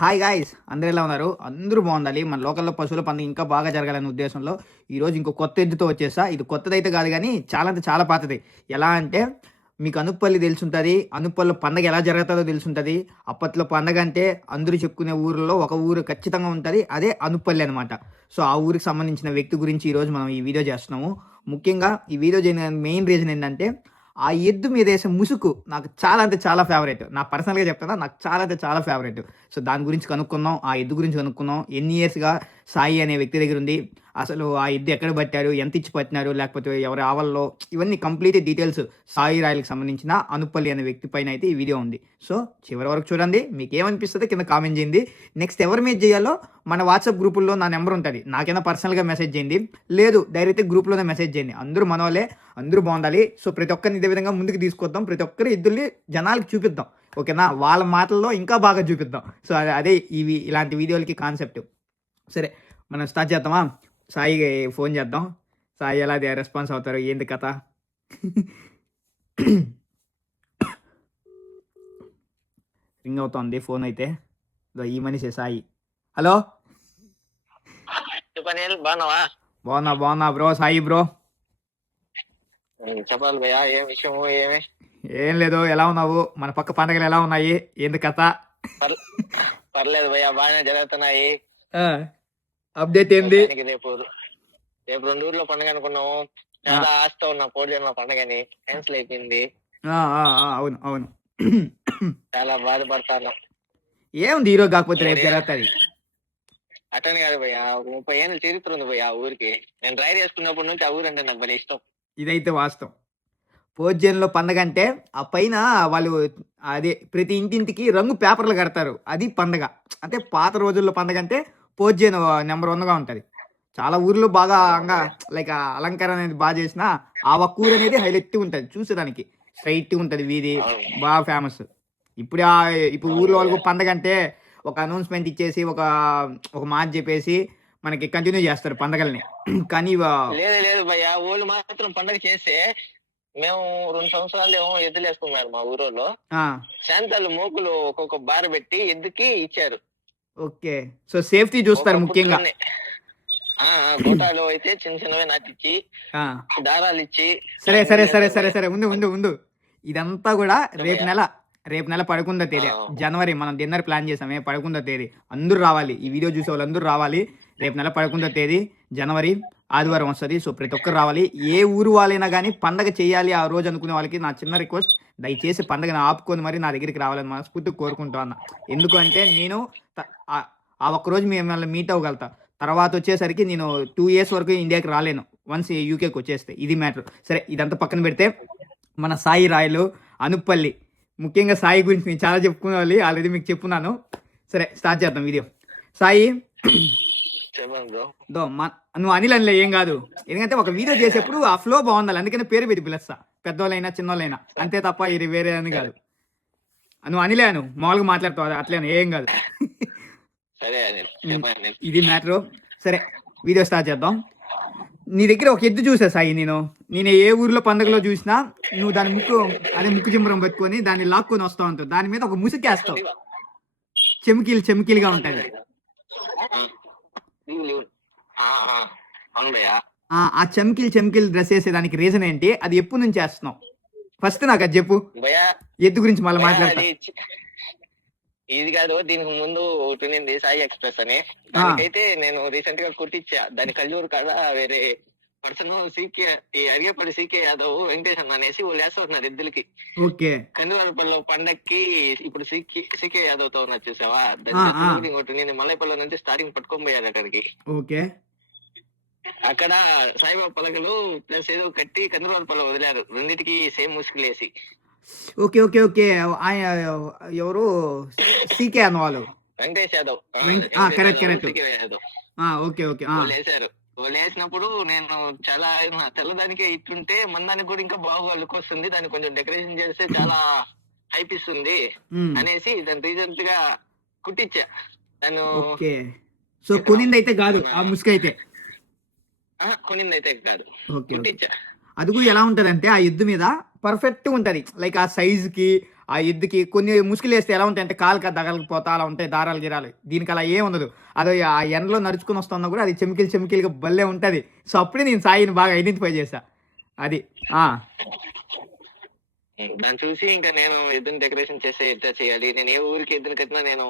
Hi guys, అందరూ ఎలా ఉన్నారు? అందరూ బాగుండాలి. మన లోకల్‌లో పశువుల పండుగ ఇంకా బాగా జరగాలనే ఉద్దేశంలో ఈరోజు ఇంకో కొత్త ఎద్దుతో వచ్చేసా. ఇది కొత్తదైతే కాదు గానీ చాలా అంటే చాలా పాతది. ఎలా అంటే మీకు అనుప్పల్లి తెలిసుంటది. అనుప్పల్లో పండగ ఎలా జరుగుతదో తెలిసుంటది. అప్పట్లో పండగ అంటే అందరూ చెప్పుకునే ఊర్లలో ఒక ఊరు ఖచ్చితంగా ఉంటది. అదే అనుప్పల్లి అనమాట. సో, ఆ ఊరికి సంబంధించిన వ్యక్తి గురించి ఈరోజు మనం ఈ వీడియో చేస్తున్నాము. ముఖ్యంగా ఈ వీడియో చేయడానికి మెయిన్ రీజన్ ఏంటంటే ఆ ఎద్దు మీదేసే ముసుగు నాకు చాలా అంటే చాలా ఫేవరెట్. నా పర్సనల్‌గా చెప్తున్నా, నాకు చాలా అంటే చాలా ఫేవరెట్. సో, దాని గురించి కనుక్కుందాం. ఆ ఎద్దు గురించి కనుక్కుందాం. ఎన్ని ఇయర్స్‌గా సాయి అనే వ్యక్తి దగ్గరుంది. అసలు ఆ ఎద్దు ఎక్కడ పట్టారు? ఎంతిచ్చి పట్టినారు? లేకపోతే ఎవరి ఆవల్లో? ఇవన్నీ కంప్లీట్ డీటెయిల్స్ సాయి రాయలకి సంబంధించిన అనుపల్లి అనే వ్యక్తి పైన అయితే ఈ వీడియో ఉంది. సో, చివరి వరకు చూడండి. మీకేమనిపిస్తదో కింద కామెంట్ చేయండి. నెక్స్ట్ ఎవరి మీద చేయాలో మన వాట్సాప్ గ్రూపుల్లో నా నెంబర్ ఉంటది. నాకైనా పర్సనల్‌గా మెసేజ్ చేయండి. లేదు డైరెక్ట్‌గా గ్రూప్‌లోనే మెసేజ్ చేయండి. అందరూ మనోళ్ళే. అందరూ బాగుండాలి. సో, ప్రతి ఒక్కరిని ఇదే విధంగా ముందుకు తీసుకొద్దాం. ప్రతి ఒక్కరి ఎద్దుల్ని జనాలకి చూపిద్దాం. ఓకేనా? వాళ్ళ మాటల్లో ఇంకా బాగా చూపిద్దాం. సో, అదే ఇలాంటి వీడియోలకి కాన్సెప్ట్. సరే, మనం స్టార్ట్ చేద్దామా? సాయికి ఫోన్ చేద్దాం. సాయి ఎలా రెస్పాన్స్ అవుతారు? ఏంది కథ? రింగ్ అవుతోంది ఫోన్ అయితే. ఈ మనిషే సాయి. హలో, బాగున్నా బ్రో. సాయి బ్రో. చెప్పాలి భయ్యా, ఏం విషయము? ఏం లేదు, ఎలా ఉన్నావు? మన పక్క పండగలు ఎలా ఉన్నాయి? ఏంది కథ? పర్లేదు భయ్యా, బాగానే జరుగుతున్నాయి. అప్డేట్ ఏంది? రేపు 2 ఊర్లో పండుగ అనుకున్నాము. చాలా ఆస్తా ఉన్నా పోటీలో పండుగని క్యాన్సిల్ అయిపోయింది. అవును అవును. చాలా బాధపడతాను. ఏముంది ఈరోజు కాకపోతే రేపు జరుగుతుంది. అటని కాదు భయ్యా, 30 ఏళ్ళ చరిత్ర ఉంది భయ్యా ఆ ఊరికి. నేను డ్రైవ్ చేసుకున్నప్పటి నుంచి ఆ ఊరు అంటే నాకు భలే ఇష్టం. ఇదైతే వాస్తవం. పోజ్జన్లో పండగ అంటే ఆ పైన వాళ్ళు అదే ప్రతి ఇంటింటికి రంగు పేపర్లు కడతారు. అది పండగ. అంటే పాత రోజుల్లో పండగ అంటే పోజ్జన్ నెంబర్ 1గా ఉంటుంది. చాలా ఊర్లో బాగా లైక్ అలంకరణ అనేది బాగా చేసిన ఆ ఒక్క ఊరు అనేది హైలైట్ ఉంటుంది చూసేదానికి. స్ట్రైట్ ఉంటుంది వీధి, బాగా ఫేమస్. ఇప్పుడు ఊర్లో వాళ్ళకు పండగ అంటే ఒక అనౌన్స్మెంట్ ఇచ్చేసి ఒక మాట చెప్పేసి మనకి కంటిన్యూ చేస్తారు పండగల్ని. కానీ లేదు భయ్యా, ఊళ్ళు మాత్రం పండగ చేస్తే మేము 2 సంవత్సరాలు ఏమో ఎద్దులు వేసుకున్నారు మా ఊరోళ్ళు. శాంతాలు మోకులు ఒక్కొక్క బార పెట్టి ఎద్దుకి ఇచ్చారు. ఓకే. సో, సేఫ్టీ చూస్తారు ముఖ్యంగా. గోటాలు అయితే చిన్న చిన్నవి నాటిచ్చి దారాలు ఇచ్చి. సరే ఉండు. ఇదంతా కూడా రేపు నెల 11వ తేదీ జనవరి. మనం డిన్నర్ ప్లాన్ చేసామే 11వ తేదీ. అందరూ రావాలి. ఈ వీడియో చూసే వాళ్ళు అందరూ రావాలి. రేపు నెల 11వ తేదీ జనవరి ఆదివారం వస్తుంది. సో, ప్రతి ఒక్కరు రావాలి. ఏ ఊరు వాళ్ళైనా కానీ పండగ చేయాలి ఆ రోజు అనుకునే వాళ్ళకి నా చిన్న రిక్వెస్ట్, దయచేసి పండగను ఆపుకొని మరి నా దగ్గరికి రావాలని మనస్ఫూర్తిగా కోరుకుంటా అన్న. ఎందుకంటే నేను ఆ ఒక్కరోజు మిమ్మల్ని మీట్ అవ్వగలుగుతా. తర్వాత వచ్చేసరికి నేను 2 ఇయర్స్ వరకు ఇండియాకి రాలేను. వన్స్ యూకేకి వచ్చేస్తే ఇది మ్యాటర్. సరే, ఇదంతా పక్కన పెడితే మన సాయి రాయలు అనుప్పల్లి, ముఖ్యంగా సాయి గురించి నేను చాలా చెప్పుకోవాలి. ఆల్రెడీ మీకు చెప్పున్నాను. సరే, స్టార్ట్ చేద్దాం వీడియో. సాయి, నువ్వు అనిల్ అనిలే, ఏం కాదు. ఎందుకంటే ఒక వీడియో చేసేప్పుడు ఆ ఫ్లో బాగుండాలి. అందుకని పేరు పెట్టి పిలుస్తా. పెద్దోళ్ళైనా చిన్నోళ్ళైనా అంతే తప్ప ఇది వేరే అని కాదు. నువ్వు అనిలే మామూలుగా మాట్లాడుతావు, అట్లేను, ఏం కాదు. ఇది మ్యాటరు. సరే, వీడియో స్టార్ట్ చేద్దాం. నీ దగ్గర ఒక ఎద్దు చూసా సాయి. నేను ఏ ఊర్లో పండుగలో చూసినా నువ్వు దాని ముక్కు చింబరం పెట్టుకొని దాన్ని లాక్కొని వస్తా ఉంటావు. దాని మీద ఒక ముసుకేస్తావు, చెమికీలుగా ఉంటుంది. ఆ చెమికీలు డ్రెస్ వేసేదానికి రీజన్ ఏంటి? అది ఎప్పుడు నుంచి వేస్తున్నావు? ఫస్ట్ నాకు అది చెప్పు. ఎద్దు గురించి మళ్ళీ మాట్లాడతా. ఇది కాదు, దీనికి ముందు ఒకటి ఉంది సాయి ఎక్స్ప్రెస్ అని. దానికైతే నేను రీసెంట్ గా కుట్టించా. దాని కల్లూరు కాడ వేరే పర్సన్ అరిగేపల్లి సీకే యాదవ్ వెంకటేష్ అన్న అనేసి వాళ్ళు వేస్తున్నారు ఎద్దులకి. కన్నూరుపల్లి పండక్కి ఇప్పుడు సీకే యాదవ్ తో ఉన్నారు చూసావా? దాని ఒకటి నేను మలైపల్లి నుంచి స్టార్టింగ్ పట్టుకొని పోయాను అక్కడికి. అక్కడ సాయిబాబా పలకలు ప్లస్ ఏదో కట్టి కన్నూరుపల్లి వదిలారు. రెండింటికి సేమ్ ముసుగులేసి. ఓకే. ఎవరు? సీకే అన్న వాళ్ళు వెంకటేష్ యాదవ్. కరెక్ట్. ఓకే. వేసారు. వాళ్ళు వేసినప్పుడు నేను చాలా తెల్లదానికే ఇట్లుంటే మందానికి కూడా ఇంకా బాగా లుక్ వస్తుంది, దాన్ని కొంచెం డెకరేషన్ చేస్తే చాలా హైప్ ఇస్తుంది అనేసి దాన్ని రీసెంట్ గా కుట్టించా. దాన్ని సో కొనింది అయితే కాదు, ఆ ముసుకైతే కొనింది అయితే కాదు, కుట్టించా. అది కూడా ఎలా ఉంటది అంటే ఆ ఎద్దు మీద పర్ఫెక్ట్ ఉంటది. లైక్ ఆ సైజ్ కి ఆ ఎద్దుకి కొన్ని ముసుగులు వేస్తే ఎలా ఉంటాయి అంటే కాలుకి దగలిపోతా అలా ఉంటాయి దారాలు గిరాలు. దీనికి అలా ఏం ఉండదు. అది ఆ ఎండలో నడుచుకొని వస్తున్నా కూడా అది చెమికిలుగా భలే ఉంటది. సో అప్పుడే నేను సాయిని బాగా ఐడెంటిఫై చేశా. అది. ఆ! దాన్ని చూసి ఇంకా నేను ఎద్దుని డెకరేషన్ చేసి ఎట్లా చేయాలి, నేను ఏ ఊరికి ఎద్దుని కట్టినా నేను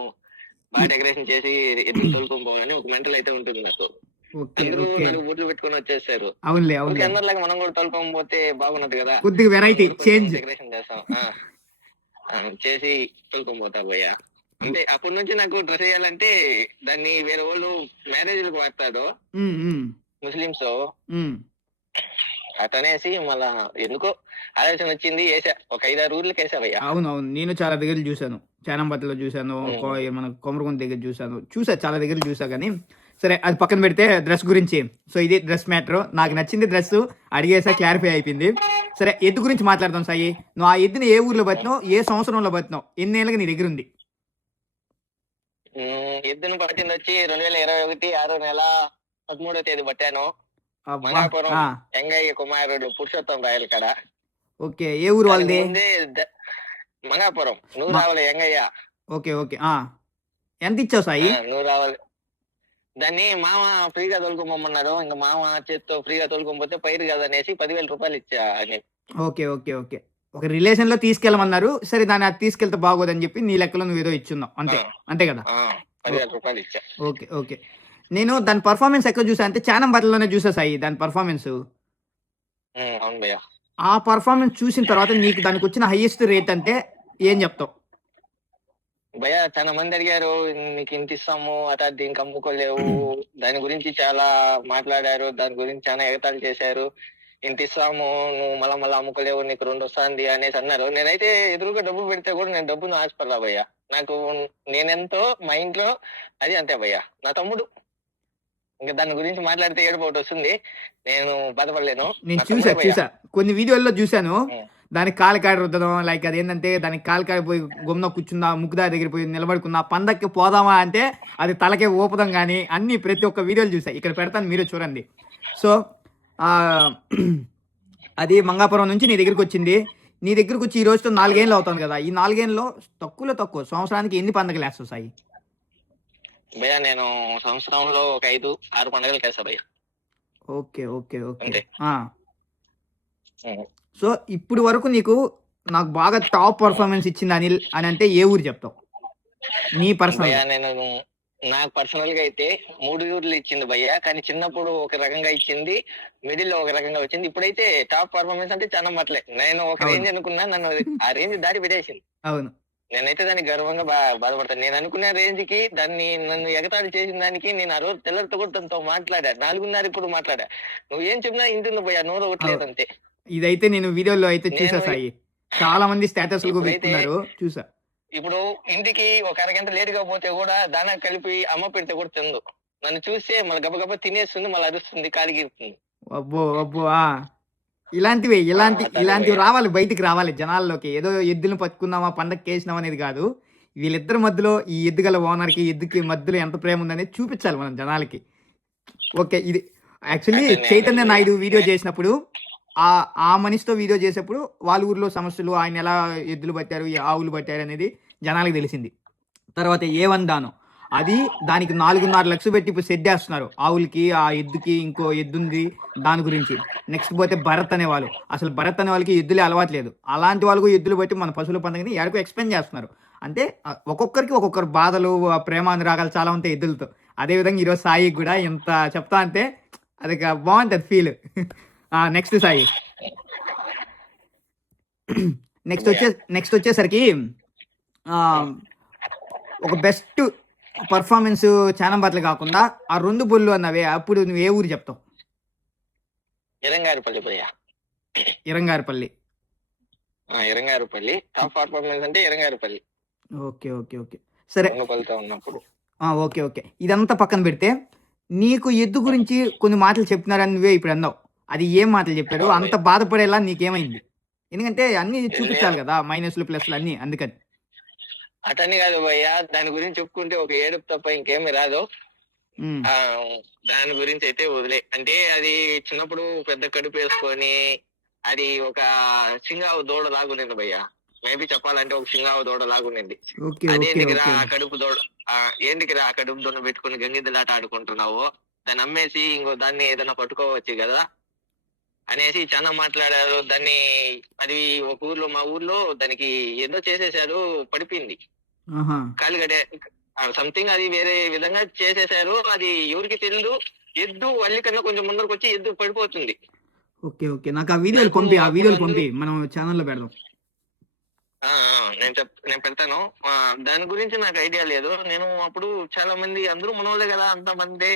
బాగా డెకరేషన్ చేసి ఎద్దుని తోలుకొని పోవాలని ఒక మెంటల్ అయితే ఉంటుంది నాకు. ఓకే. అందరూ ఓకే. 4 బూట్లు పెట్టుకొని వచ్చేసారు. అవునులే. ఊరికే అవునులే. అందరిలాగా మనం కూడా తోలుకొని పోతే బాగున్నది కదా. కొద్దిగా మనం వెరైటీ కూడా కొంచెం చేంజ్. డెకరేషన్ చేస్తాం. చేసి తోలుకొని పోతా భయ్య. అంటే అప్పటి నుంచి నాకు డ్రెస్ వేయాలంటే దాన్ని వేరే వాళ్ళు మ్యారేజ్లకు వాడతారు హ్మ్. హ్మ్. ముస్లిమ్స్. హ్మ్. అతనేసి మళ్ళా ఎందుకో ఆలోచన వచ్చింది, వేసా. ఒక 5-6 ఊర్లకి వేసా భయ్య. అవునవును. నేను చాలా దగ్గరలు చూసాను. చానంబత్తలో చూసాను. మన కొమరగుంట దగ్గర చూసాను. చాలా దగ్గరలు చూసా గానీ, సరే అది పక్కన పెడితే డ్రెస్ గురించి. సో ఇది డ్రెస్ మ్యాటరు. నాకు నచ్చింది డ్రెస్సు. అడిగేసా క్లారిఫై అయిపోయింది. సరే ఎద్దు గురించి మాట్లాడదాం సాయి. నువ్వు ఆ ఎద్దుని ఏ ఊర్లో బతినావు? ఏ సంవత్సరంలో బతినావు? ఎన్నేళ్ళకి నీ దగ్గరుంది? ఎద్దును పట్టింది వచ్చి 2021 6 నెల 13వ తేదీ పట్టాను. అబ్బా! మంగాపురం ఆ! ఎంగయ్య కుమారుడు పురుషోత్తం రాయల కాడ. ఓకే. ఏ ఊరు దానికి వాళ్ళది? ముందే మంగాపురం నువ్వు మ రావాలి ఎంగయ్య. ఓకే. ఓకే. ఆ! ఎంతిచ్చావు సాయి? నువ్వు రావాలి. దాన్ని మామ ఫ్రీగా తోలుకోమన్నారు. ఇంకా మామ చేత్తో ఫ్రీగా తోలుకోకపోతే పైరు కదనేసి 10,000 రూపాయలు ఇచ్చా అని. ఓకే. ఓకే. ఓకే. ఒక రిలేషన్‌లో తీసుకెళ్ళమన్నారు. సరే దాన్ని అది తీసుకెళ్తే బాగోదని చెప్పి నీ లెక్కలో నువ్వేదో ఇచ్చున్నావు. ఆ, అంతే. అంతే కదా? 10,000 రూపాయలు ఇచ్చా. ఓకే. ఓకే. నేను దాని పర్ఫార్మెన్స్ ఎక్కడ చూసా అంటే చానం బట్టల్లోనే చూసా సాయి దాని పర్ఫార్మెన్సు. అవును భయ్య. ఆ పర్ఫార్మెన్స్ చూసిన తర్వాత నీకు దానికొచ్చిన హైయెస్ట్ రేట్ అంటే ఏం చెప్తావు? భయ్య చాలా మంది అడిగారు, నీకు ఇంత ఇస్తాము అట దీనికి అమ్ముకోలేవు. దాని గురించి చాలా మాట్లాడారు, దాని గురించి చాలా ఎగతాళి చేశారు. ఇంత ఇస్తాము నువ్వు మళ్ళా అమ్ముకోలేవు, నీకు 2 వస్తుంది అనేసి అన్నారు. నేనైతే ఎదురుగా డబ్బు పెడితే కూడా నేను డబ్బును ఆశపడలా భయ్య. నాకు నేనెంతో మా ఇంట్లో అది అంతే భయ్య. నా తమ్ముడు ఇంకా దాని గురించి మాట్లాడితే ఏడుపు ఒకటి వస్తుంది. నేను బాధపడలేను. నేను నా తమ్ముడే భయ్య. చూసా. కొన్ని వీడియోల్లో చూసాను. ఉం. దానికి కాలు కాడ రుద్దడం లైక్ అదేంటంటే దానికి కాలు కాడ పోయి గుమ్మ కూర్చుందా, ముక్కుదారి దగ్గర పోయి నిలబడుకుందా, పందక్కి పోదామా అంటే అది తలకే ఊపడం గానీ అన్నీ ప్రతి ఒక్క వీడియోలు చూసా. ఇక్కడ పెడతాను మీరే చూడండి. సో అది మంగాపురం నుంచి నీ దగ్గరికొచ్చింది. నీ దగ్గరకొచ్చి ఈ రోజుతో 4 ఏళ్ళు అవుతుంది కదా! ఈ 4 ఏళ్లలో తక్కువలో తక్కువ సంవత్సరానికి ఎన్ని పండగలేస్తావు సాయి? భయ్య నేను సంవత్సరంలో ఒక 5-6 పండుగలు చేస్తా భయ్య. ఓకే. ఓకే. ఓకే. అంతే. ఆ! ఉం. సో ఇప్పుడు వరకు నీకు నాకు బాగా టాప్ పర్ఫార్మెన్స్ ఇచ్చింది అనిల్ అని అంటే ఏ ఊరు చెప్తావు? నీ భయ్య పర్సనల్‌గా. నేను నాకు పర్సనల్ గా అయితే 3 ఊర్లు ఇచ్చింది భయ్య. కానీ చిన్నప్పుడు ఒక రకంగా ఇచ్చింది, మిడిల్ లో ఒక రకంగా వచ్చింది. ఇప్పుడైతే టాప్ పర్ఫార్మెన్స్ అంటే చాలా మట్లే. నేను ఒక అవును. రేంజ్ అనుకున్నా, నన్ను ఆ రేంజ్ దాటి పెట్టేసింది. అవును. నేనైతే దానికి గర్వంగా బాధపడతాను. నేను అనుకున్న రేంజ్ కి నన్ను ఎగతాళి చేసిన దానికి నేను ఆ రోజు తెల్లరితో కూడా తనతో మాట్లాడా. 4:30 కూడా మాట్లాడా. నువ్వు ఏం చెప్పినా ఇంటుంది భయ్య, నోరు ఒకట్లేదు అంతే. ఇదైతే నేను వీడియోలో అయితే చూసా నేను సాయి. చాలా మంది స్టేటస్‌లు కూడా ఇప్పుడైతే పెట్టుకున్నారు. చూసా. ఇప్పుడు ఇంటికి ఒక అరగంట లేటుగా పోతే కూడా దానా కలిపి అమ్మ పెడితే కూడా తిందు. నన్ను చూస్తే మళ్ళీ గబగబా తినేస్తుంది, మళ్ళీ అరుస్తుంది, కాలిగిస్తుంది. అబ్బో! అబ్బో! ఆ! ఇలాంటివి అట్లా భయ్య. రావాలి బయటికి రావాలి జనాల్లోకి. ఏదో ఎద్దులను పట్టుకున్నామా, పండగకేసినామా అనేది కాదు. వీళ్ళిద్దరి మధ్యలో ఈ ఎద్దు గల ఓనర్‌కి, ఎద్దుకి మధ్యలో ఎంత ప్రేమ ఉందనేది చూపించాలి మనం జనాలకి. ఓకే. ఇది యాక్చువల్లీ అట్లనే చైతన్య భయ్య. నాయుడు వీడియో చేసినప్పుడు ఆ మనిషితో వీడియో చేసేప్పుడు వాళ్ళ ఊర్లో సమస్యలు, ఆయన ఎలా ఎద్దులు పట్టారు, ఆవులు పట్టారు అనేది జనాలకి తెలిసింది. తర్వాత ఏ1 దాను. అది దానికి 4.5 లక్షలు పెట్టి ఇప్పుడు షెడ్డేస్తున్నారు. ఆవులకి, ఆ ఎద్దుకి ఇంకో ఎద్దుంది దాని గురించి. నెక్స్ట్ పోతే భరత్ అనేవాళ్ళు. అసలు భరత్ అనే వాళ్ళకి ఎద్దులే అలవాటు లేదు. అలాంటి వాళ్ళకు ఎద్దులు బట్టి మన పశువుల పండుగని ఎక్కడికో ఎక్స్‌ప్లెయిన్ చేస్తున్నారు. అంటే ఒక్కొక్కరికి ఒక్కొక్కరు బాధలు, ప్రేమానురాగాలు చాలా ఉంటాయి ఎద్దులతో. అదేవిధంగా ఈరోజు సాయికి కూడా ఇంత చెప్తా అంటే అది బావుంటది ఫీల్. నెక్స్ట్ సాయి. భయ్య. నెక్స్ట్ వచ్చేసరికి ఆహ్, ఒక బెస్ట్ పర్ఫార్మెన్స్ చానంబాట్ల కాకుండా ఆ 2 బొల్లు అన్నవే అప్పుడు నువ్వు ఏ ఊరు చెప్తావు? ఇరంగారిపల్లి భయ్య. ఇరంగారిపల్లి. ఇరంగారిపల్లి టాప్ పర్ఫార్మెన్స్ అంటే ఇరంగారిపల్లి. ఓకే. ఓకే. ఓకే. సరే. ఉన్నపల్లితో ఉన్నప్పుడు. ఓకే. ఓకే. ఇదంతా పక్కన పెడితే నీకు ఎద్దు గురించి కొన్ని మాటలు చెప్తున్నారని నువ్వే ఇప్పుడు అన్నావు. అది ఏం మాటలు చెప్పారు? అవును అంత భయ్య. బాధపడేలా నీకేమైంది? ఎందుకంటే అన్నీ చూపించాలి లేదు కదా! మైనస్‌లు, ప్లస్‌లు అన్నీ అందుకని. అతన్ని కాదు భయ్య, దాని గురించి చెప్పుకుంటే ఒక ఏడుపు తప్ప ఇంకేమీ రాదు. హ్మ్. ఆ దాని గురించి అయితే వదిలే. అంటే అది చిన్నప్పుడు పెద్ద కడుపు వేసుకొని అది ఒక సింగావు దూడ లాగుండింది భయ్య. మేబీ చెప్పాలంటే ఒక సింగావ దూడ లాగుండింది. ఓకే. ఓకే. అదేంటికిరా ఓకే. ఆ కడుపు దూడ ఏంటికిరా ఆ కడుపు దూడ పెట్టుకుని గంగిద్దలాట ఆడుకుంటున్నావు, దాన్ని అమ్మేసి ఇంకో దాన్ని ఏదైనా పట్టుకోవచ్చు కదా అనేసి చాలా మాట్లాడారు. దాన్ని అది ఒక ఊర్లో మా ఊర్లో దానికి ఏదో చేసేసారు, పడిపోయింది ఆహా! కాలిగడే సంథింగ్, అది వేరే విధంగా చేసేసారు. అది ఎవరికి తెలియదు. ఎద్దు వల్లి కన్నా కొంచెం ముందరకు వచ్చి ఎద్దు పడిపోతుంది. ఓకే. ఓకే. నాకు ఆ వీడియోలు నాకు పంపి. ఆ అప్పుడు వీడియోలు పంపి. మనం ఛానెల్‌లో పెడదాం. నేను పెడతాను. దాని గురించి నాకు ఐడియా లేదు. నేను అప్పుడు చాలా మంది అందరూ మనోళ్ళే కదా అంతమంది.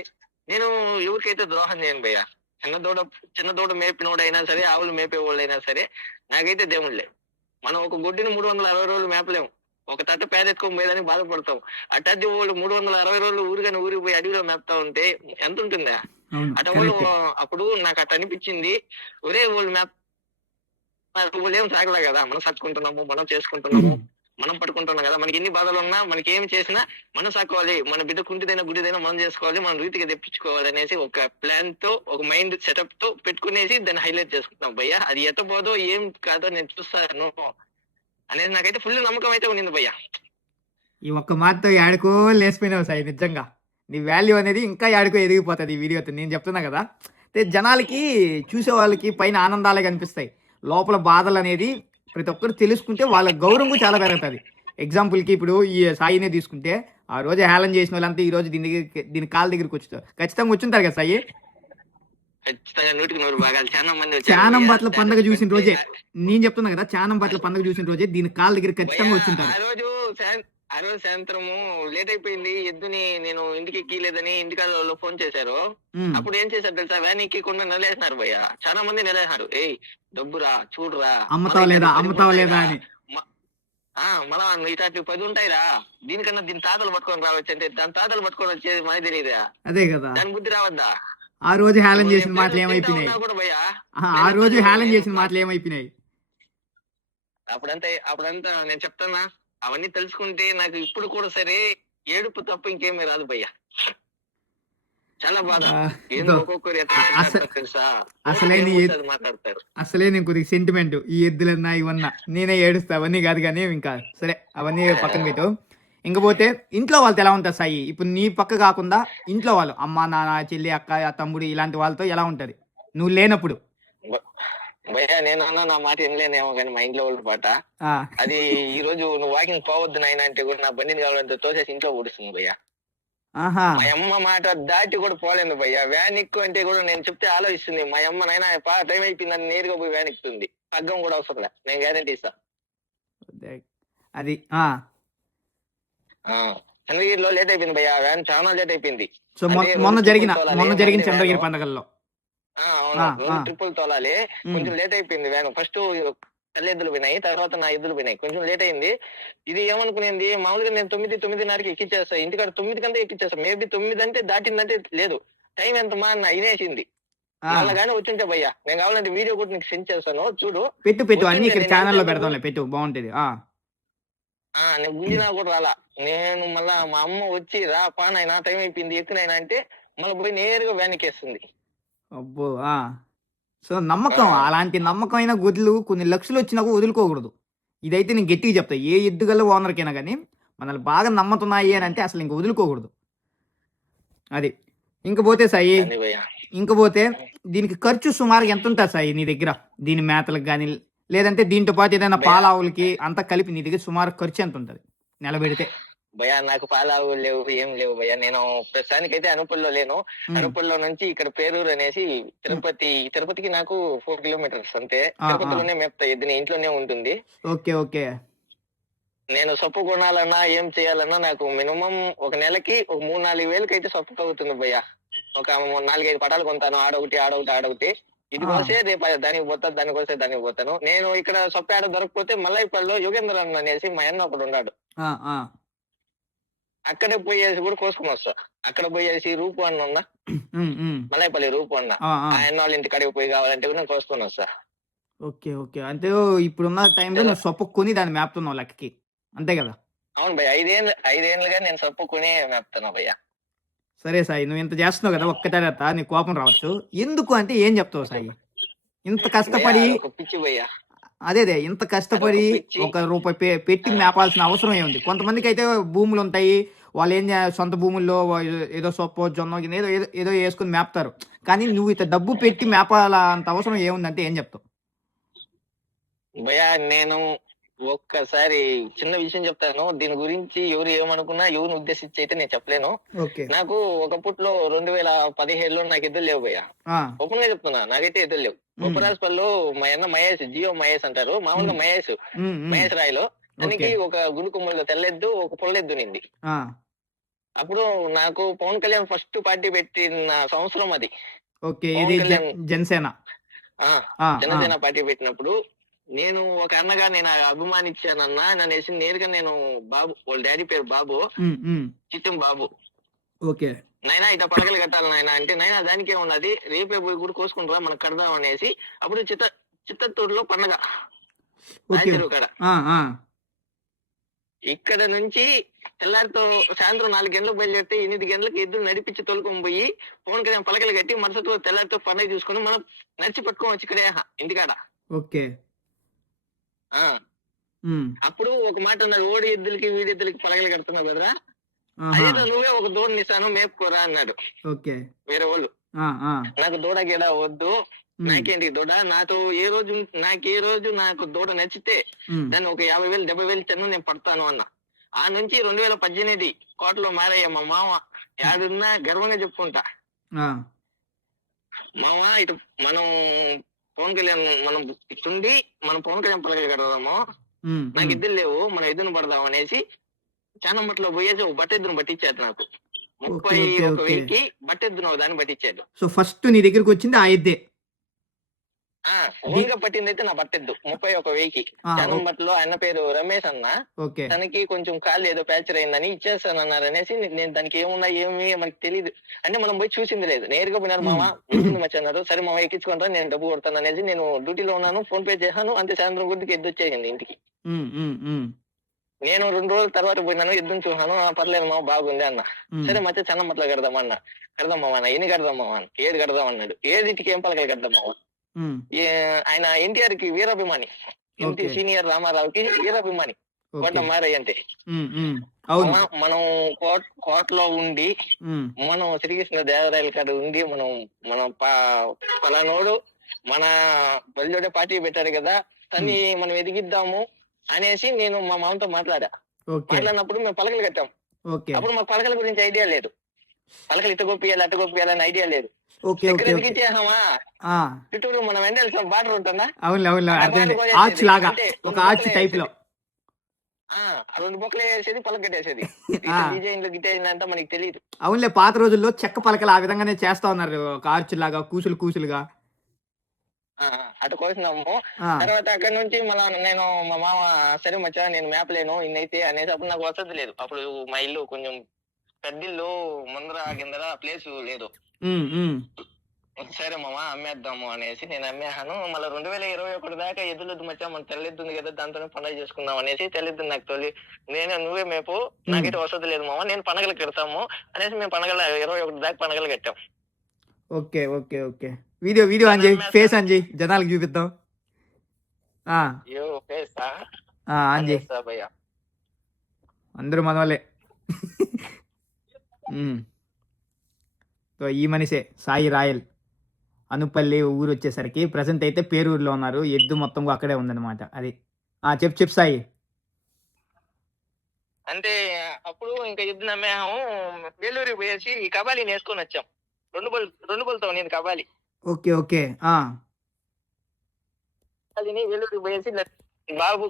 నేను ఎవరికైతే ద్రోహం చేయను భయ్య. చిన్న దూడ మేపినోడైనా సరే, ఆవులు మేపేవాళ్ళైనా సరే, నాకైతే దేవుళ్ళే. మనం ఒక గుడ్డిని 360 రోజులు మేపలేము. ఒక తట్ట పేద ఎత్తుకొని పోయేదానికి బాధపడతాం. అట్లాంటి వాళ్ళు 360 రోజులు ఊరికని ఊరికి పోయి అడవిలో మేపుతా ఉంటే ఎంత ఉంటుందా? అవును. అట్లా వాళ్ళు కరెక్టే. అప్పుడు నాకు అట్లా అనిపించింది. ఒరే వాళ్ళు వాళ్ళు ఏం సాగలే కదా, మనం సర్దుకుంటున్నాము, మనం చేసుకుంటున్నాము, మనం పట్టుకుంటున్నాం కదా, మనకి ఎన్ని బాధలు ఉన్నా, మనకి ఏమి చేసినా మనం సాక్కోవాలి, మన బిడ్డ కుంటిదైనా గుడ్డిదైనా మనం చేసుకోవాలి, మన రీతిగా తెప్పించుకోవాలి అనేసి ఒక ప్లాన్ తో, ఒక మైండ్ సెటప్ తో పెట్టుకునేసి దాన్ని హైలైట్ చేసుకుంటాం భయ్య. అది ఎట్టబోదో ఏం కాదో నేను చూస్తాను అనేది నాకైతే ఫుల్ నమ్మకం అయితే ఉండింది భయ్య. ఈ ఒక్క మాటతో యాడికో లేసిపోయినావు సాయి నిజంగా. నీ వాల్యూ అనేది ఇంకా యాడికో ఎదిగిపోతది ఈ వీడియోతో. నేను చెప్తున్నా కదా! అంటే జనాలకి, చూసేవాళ్ళకి పైన ఆనందాలే కనిపిస్తాయి. లోపల బాధలనేది ప్రతి ఒక్కరు తెలుసుకుంటే వాళ్ళ గౌరవం కూడా చాలా పెరుగుతది. ఎగ్జాంపుల్‌కి ఇప్పుడు ఈ సాయినే తీసుకుంటే, ఆ రోజు హేళన చేసినోళ్ళంతా ఈ రోజు దీని కాళ్ళ దగ్గరికి వచ్చుతారు. ఖచ్చితంగా వచ్చుంటారు కదా సాయి? ఖచ్చితంగా 100కి 100 భాగాలు చాలా మంది వచ్చారు చానం భయ్య. బట్ల పండగ చూసిన రోజే. నేను చెప్తున్నా కదా! చానం బట్ల పండగ చూసిన రోజే దీని కాళ్ళ దగ్గర భయ్యా ఖచ్చితంగా వచ్చుంటారు. ఆ రోజు సాయంత్రము లేట్ అయిపోయింది. ఎద్దుని నేను ఇంటికి ఎక్కిలేదని ఇంటికాడ ఫోన్ చేశారు. హ్మ్. అప్పుడు ఏం చేశారు తెలుసా, వ్యాన్ ఎక్కకుండా నిలేసినారు భయ్య. చాలా మంది నిలేసినారు. ఏయ్ డబ్బురా చూడురా, అమ్ముతావా లేదా? అమ్ముతావా లేదా అని. మళ్ళా ఇట్లాంటి 10 ఉంటాయిరా, దీనికన్నా దీని తాతలు పట్టుకొని రావచ్చు అంటే దాని తాతలు పట్టుకొని వచ్చేది మనకి తెలియదా? అదే కదా! దాని బుద్ధి రావద్దా? ఆ రోజు హేళన ఇప్పుడు చేసిన నేను మాటలు పేరు తింటా ఏమైపోయినాయి? ఉన్నా కూడా భయ్య, ఆ రోజు నేను హేళన నేను చేసిన మాటలు ఏమైపోయినాయి? అప్పుడంతా నేను చెప్తానా, అవన్నీ తెలుసుకుంటే నాకు ఇప్పుడు కూడా సరే ఏడుపు తప్ప ఇంకేమీ రాదు భయ్య. చాలా బాధ. ఏందో ఇదో ఒక్కొక్కరు ఎట్లా అస మాట్లాడతారు తెలుసా, అసలే నీ ఏమొస్తే అది మాట్లాడతారు. అసలే నేను కొద్దిగా సెంటిమెంట్. ఈ ఎద్దులన్నా ఇవన్నా నేనే ఏడుస్తా. అవన్నీ కాదు కానీ ఇంకా సరే అవన్నీ పక్కన పెట్టు. ఇంకపోతే ఇంట్లో వాళ్ళతో ఎలా ఉంటారు సాయి? ఇప్పుడు నీ పక్క కాకుండా ఇంట్లో వాళ్ళు అమ్మ, నాన్న, చెల్లి, అక్క, తమ్ముడు ఇలాంటి వాళ్ళతో ఎలా ఉంటది నువ్వు లేనప్పుడు? భయ్య నేనన్నా నా మాట వినలేనేమో కానీ మా ఇంట్లో వాళ్ళ పాట ఆ! అది, ఈ రోజు నువ్వు వాకింగ్ పోవద్దు నాయన అంటే కూడా నా బండిని కావాలంటే తోసేసి ఇంట్లో ఊడుస్తుంది భయ్య. ఆహా! మా అమ్మ మాట దాటి కూడా పోలేను భయ్య. వ్యాన్ ఎక్కువ అంటే కూడా నేను చెప్తే ఆలోచిస్తుంది. మా అమ్మ నాయన టైం అయిపోయిందని నేరుగా పోయి వ్యాన్ ఎక్కుతుంది. పగ్గం కూడా అవసరం లే, నేను గ్యారెంటీ ఇస్తా. అది. చంద్రగిరిలో లేట్ అయిపోయింది భయ్య, వ్యాన్ చాలా లేట్ అయిపోయింది. సో అంటే మొన్న జరిగిన మంది చంద్రగిరి వ్యాను. పండగల్లో. అవును, ఆ! 2 ట్రిప్పులు తోలాలి. హ్మ్. కొంచెం లేట్ అయిపోయింది వ్యాన్. ఫస్ట్ తల్లి ఎద్దులు పోయినాయి, తర్వాత నా ఎద్దులు పోయినాయి. కొంచెం లేట్ అయింది. ఇది ఏమనుకునేది, మామూలుగా నేను 9:30కి ఎక్కిచ్చేస్తా ఇంటికాడ. 9 కంటే ఎక్కిచ్చేస్తా. మేబీ 9 అంటే దాటిందంటే లేదు, టైం ఎంత మా అన్న ఇనేసింది. మళ్ళా గానీ వచ్చుంటే భయ్య, నేను కావాలంటే వీడియో కూడా నీకు సెండ్ చేస్తాను చూడు. పెట్టు అన్ని ఇక్కడ నేను ఛానల్లో ఎంతసేపు పెడదాంలే. పెట్టు బాగుంటది. నేను గుంజినా కూడా రాలా. నేను మళ్ళా మా అమ్మ వచ్చి రా పా నాయనా టైం అయిపోయింది ఎక్కునైనా అంటే మళ్ళీ పోయి నేరుగా వ్యాన్ ఎక్కేస్తుంది. అబ్బో! సో నమ్మకం. అలాంటి నమ్మకమైన గొర్రెలు కొన్ని లక్షలు వచ్చినా కూడా వదులుకోకూడదు. ఇదైతే నేను గట్టిగా చెప్తా. ఏ ఎద్దుగల ఓనర్‌కైనా గానీ మనల్ని బాగా నమ్ముతున్నాయి అని అంటే అసలు ఇంక వదులుకోకూడదు. అది. ఇంకపోతే సాయి, అది భయ్య. ఇంకపోతే దీనికి ఖర్చు సుమారుగా ఎంతుంటది సాయి నీ దగ్గర? దీని మేతలకు గానీ, లేదంటే దీంతో పాటు ఏదైనా భయ్య పాలావులకి అంతా కలిపి నీ దగ్గర సుమారు ఖర్చు ఎంతుంటది నెలబెడితే? భయ్య నాకు పాలావు లేవు, ఏం లేవు భయ్య. నేను ప్రస్తుతానికైతే అనుపుల్లో లేను. హ్మ్. అనుపుల్లో నుంచి ఇక్కడ పేరూరు అనేసి హ్మ్. తిరుపతికి నాకు 4 కిలోమీటర్స్ అంతే. ఆ! తిరుపతిలోనే మేపుతా ఎద్దుని, ఇంట్లోనే ఉంటుంది. ఓకే. ఓకే. నేను సొప్పు కొనాలన్నా ఏం చేయాలన్నా నాకు మినిమం ఒక నెలకి ఒక 3-4 వేలకైతే సొప్పు అవుతుంది భయ్య. ఒక 4-5 పటాలు కొంటాను, ఆడొకటి. ఇది ఆ! కోసే రేపు దానికి పోతా, దానికి పోతాను. నేను ఇక్కడ సొప్పు ఆడ దొరకకపోతే మల్లైపల్లిలో యోగేంద్ర అన్న అనేసి మా అన్న ఒకడు ఉన్నాడు. ఆ! ఆ! అక్కడే పోయేసి కూడా కోసుకొని వస్తా. అక్కడ పోయేసి రూపు అన్న ఉందా, హ్మ్. హ్మ్. మలైపల్లి రూపు అన్న, ఆ! ఆ! ఆ అన్న వాళ్ళ ఇంటి కాడికి పోయి కావాలంటే కూడా నేను కోసుకొని వస్తా. ఓకే. ఓకే. అంటే ఇప్పుడున్న టైంలో నువ్వు సొప్ప కొని దాన్ని మేపుతున్నావు లెక్కకి. అంతే గదా! అవును భయ్య, 5 ఏళ్ళుగా నేను సొప్పు కొనే మేపుతున్నా భయ్య. సరే సాయి. నువ్వు ఇంత చేస్తున్నావు గదా! ఒక్క తర్వాత నీకు కోపం రావచ్చు. ఎందుకు అంటే ఏం చెప్తావు సాయి? ఇంత భయ్య కష్టపడి అదొక పిచ్చి భయ్య. అదే ఇంత కష్టపడి అదొప్పించి ఒక రూపాయి పెట్టి ఆ, మేపాల్సిన అవసరం ఏముంది? కొంతమందికి అయితే భూములు ఉంటాయి. వాళ్ళు ఏం సొంత భూముల్లో ఏదో సొప్పో జొన్నో ఏదో ఏదో ఏదో వేసుకుని మేపుతారు. కానీ నువ్వు ఇంత డబ్బు పెట్టి మేపాల అంత అవసరం ఏముందంటే ఏం చెప్తావు? భయ్యా నేను ఒక్కసారి చిన్న విషయం చెప్తాను. దీని గురించి ఎవరు ఏమనుకున్నా ఎవరిని ఉద్దేశించి అయితే నేను చెప్పలేను. ఓకే. నాకు ఒకప్పట్లో 2017లో నాకు ఎద్దులు లేవు భయ్యా. ఆ! ఓపెన్ గా చెప్తున్నా, నాకైతే ఎద్దులు లేవు. హ్మ్. గొప్పరాజపల్లిలో మా అన్న మహేష్, జియో మహేష్ అంటారు, మామూలుగా హ్మ్. మహేష్, హ్మ్. హ్మ్. మహేష్ రాయలో ఓకే. తనకి ఒక గుండు కొమ్ముల్లో తెల్లెద్దు, ఒక పొల్లెద్దు నింది. ఆ! అప్పుడు నాకు పవన్ కళ్యాణ్ ఫస్ట్ పార్టీ పెట్టిన సంవత్సరం అది. ఓకే. ఇది పవన్ కళ్యాణ్ జనసేన. ఆ ఆ! ఆ! జనసేన పార్టీ పెట్టినప్పుడు నేను ఒక అన్నగా నేను అభిమానించానన్నా నన్ను నేరుగా నేను బాబు, వాళ్ళ డాడీ పేరు బాబు, హ్మ్. హ్మ్. చిట్టం బాబు, ఓకే. నైనా ఇట్లా పలకలు కట్టాలి నాయన అంటే, నైనా దానికే ఉన్నది, రేపే పోయి కూడా కోసుకుంటారా మనకు కడదాం అనేసి. అప్పుడు చిత్తూరులో పండగ ఓకే. రాయచెరువు కాడ. ఆ! ఆ! ఇక్కడ నుంచి తెల్లారితో సాయంత్రం 4 గంటలకు బయలుదేరితే 8 గంటలకు ఎద్దులు నడిపించి తోలుకొని పోయి పవన్ కళ్యాణ్ పలకలు కట్టి మరుసటి రోజు తెల్లారితో పండగ చూసుకొని మనం నడిచి పట్టుకొని వచ్చి ఇక్కడే ఇంటికాడ. ఓకే. ఆ హ్మ్. అప్పుడు ఒక మాట అన్నారు, ఓడి ఎద్దులకి వీడి ఎద్దులకి పలకలు కడుతున్నావు కదరా, ఆహా! అదేదో నువ్వే ఒక దూడని ఇస్తాను మేపుకోరా అన్నాడు ఓకే. వేరే వాళ్ళు. ఆ! ఆ! నాకు దూడ గీడ వద్దు, హ్మ్. నాకేంటి దూడ, నాతో ఏ రోజు నాకు దూడ నచ్చితే హ్మ్. దాన్ని ఒక 50,000 70,000 చెన్ను నేను పడతాను అన్న. ఆ నుంచి 2018 కోటలో మారయ్య మా మామ, యాడున్నా గర్వంగా చెప్పుకుంటా, ఆ! మామ ఇటు మనం పవన్ కళ్యాణ్ మనం ఇటుండి మనం పవన్ కళ్యాణ్ పలకలు కడదాము, హ్మ్. నాకు హ్మ్. ఇద్దరు లేవు మనం ఎద్దును పడదాం అనేసి చానమ్మట్లో పోయేసి ఒక బట్టెద్దును పట్టించాడు నాకు. ఓకే. ఓకే. ఓకే. 31,000కి బట్టెద్దును ఒక దాన్ని పట్టించాడు. సో, ఫస్ట్ నీ దగ్గరికొచ్చింది ఆ ఎద్దే. ఆ ది ఓన్ గా పట్టింది అయితే నా బట్టెద్దు 31,000కి. ఆ! చానంబట్లో ఆయన పేరు రమేష్ అన్న. ఓకే. తనకి కొంచెం కాళ్ళు ఏదో ఫ్రాక్చర్ అయిందని ఇచ్చేస్తానన్నారు అనేసి, నేను దానికి ఏమున్నా ఏమి మనకి తెలియదు అంటే, మనం పోయి చూసింది లేదు. నేరుగా పోయినారు, హ్మ్. మామ ఎద్దుంది మచ్చ అన్నారు. సరే మామ ఎక్కించుకుంటా, నేను డబ్బు కొడతాను అనేసి నేను డ్యూటీలో ఉన్నాను, ఫోన్ పే చేశాను, అంతే. సాయంత్రం గుడ్డికి ఎద్దు వచ్చేసింది ఇంటికి. హ్మ్. హ్మ్. హ్మ్. నేను 2 రోజుల తర్వాత పోయినాను, ఎద్దుని చూసాను, పర్లేదు మామ బాగుంది అన్న. హ్మ్. సరే మచ్చ చానంబట్లో కడదాం అన్న. కడదాం మామ అన్న. ఎన్ని కడదాం మామ అన్న. 7 కడదాం అన్నాడు. 7కి ఏం పలకలు కడదాం మామ. హ్మ్. ఆయన ఎన్టీఆర్ కి వీరాభిమాని, ఓకే. సీనియర్ రామారావుకి వీరాభిమాని కోట ఓకే. మారయ్య అంటే. హ్మ్. హ్మ్. అవును. మనం కోటలో ఉండి, హ్మ్. మనం శ్రీకృష్ణ దేవరాయల కాడ ఉండి, మనం మనం పలానోడు మన బలిజోడే పార్టీ పెట్టాడు కదా, హ్మ్. తన్ని మనం ఎదిగిద్దాము అనేసి నేను మా మామతో మాట్లాడా. ఓకే. మాట్లాడినప్పుడు మేము పలకలు కట్టాం. ఓకే. అప్పుడు మాకు పలకల గురించి ఐడియా లేదు. పలకలు ఇట్ట గొప్పియాలి అట్ట గొప్పియాలి అని ఐడియా లేదు. ఓకే. దగ్గర ఓకే. ఓకే. ఎదిగిచ్చేసామా, ఆ! చుట్టూరు మనం వెండాల్సిన బార్డర్ ఉంటుందా, అవునులే. అవునులే. ఆ బార్డర్ అర్థమైంది. ఆర్చ్ కోసేసేది. లాగా. అంటే ఒక 2 ఆర్చ్ బొక్కలు టైప్‌లో. వేసేది. ఆ 2 బొక్కలు వేసేది, పలక కట్టేసేది. ఆ! ఇట్లా డిజైన్లు గిటైన్లు అంతా మనకి తెలియదు. అవునులే. పాత రోజుల్లో చెక్క పలకలు ఆ విధంగానే చేస్తా ఉన్నారు. ఒక ఆర్చ్ లాగా కూసులు కూసులుగా. అటు కోసినాము. ఆ! తర్వాత అక్కడి నుంచి మళ్ళా నేను మా మామ, సరే మచ్చా నేను మేపలేను ఇన్నైతే అనేసి, అప్పుడు నాకు వసతి లేదు. అప్పుడు మా ఇల్లు కొంచెం పెద్దిల్లు, ముందర గిందర ప్లేస్ లేదు. హ్మ్. హ్మ్. సరే మామ అమ్మేద్దాము అనేసి నేను అమ్మేహాను. మళ్ళీ 2021 దాకా ఎద్దులొద్దు మచ్చా, మన తెల్లెద్దుంది కదా దాంతోనే పండగ చేసుకుందాం అనేసి, తెల్లెద్దుని నాకు తోలి, నువ్వే మేపు, హ్మ్. నాకైతే వసతి లేదు మామ, నేను పండగలు కడతాము అనేసి మేము పండగలు 21 దాకా పండగలు కట్టాం. Okay. Okay. Okay. Video on దాన్ని జెయి. అమ్మేస్తా. Face on జెయి. జనాలకి చూపిద్దాం. ఆ! అయ్యో ఫేసా ఆ! ఆన్ అని జెయి. చేస్తా భయ్యా. అందరూ మనోళ్ళే. హ్మ్. సో, ఈ మనిషే సాయి రాయల్. అనుపల్లి ఊరొచ్చేసరికి ప్రెజెంట్ అయితే పేరూరులో ఉన్నారు. ఎద్దు మొత్తం అక్కడే ఉందన్నమాట. అది. ఆ! చెప్పు సాయి. అంటే అప్పుడు ఇంకా ఎద్దుని అమ్మేసాము. వేలూరుకి పోయేసి ఈ కబాలీని వేసుకొని వచ్చాం. రెండు బళ్ళతో నేను కబాలి. ఓకే. ఓకే. ఆ! కబాలిని వేలూరుకి పోయేసి బాబు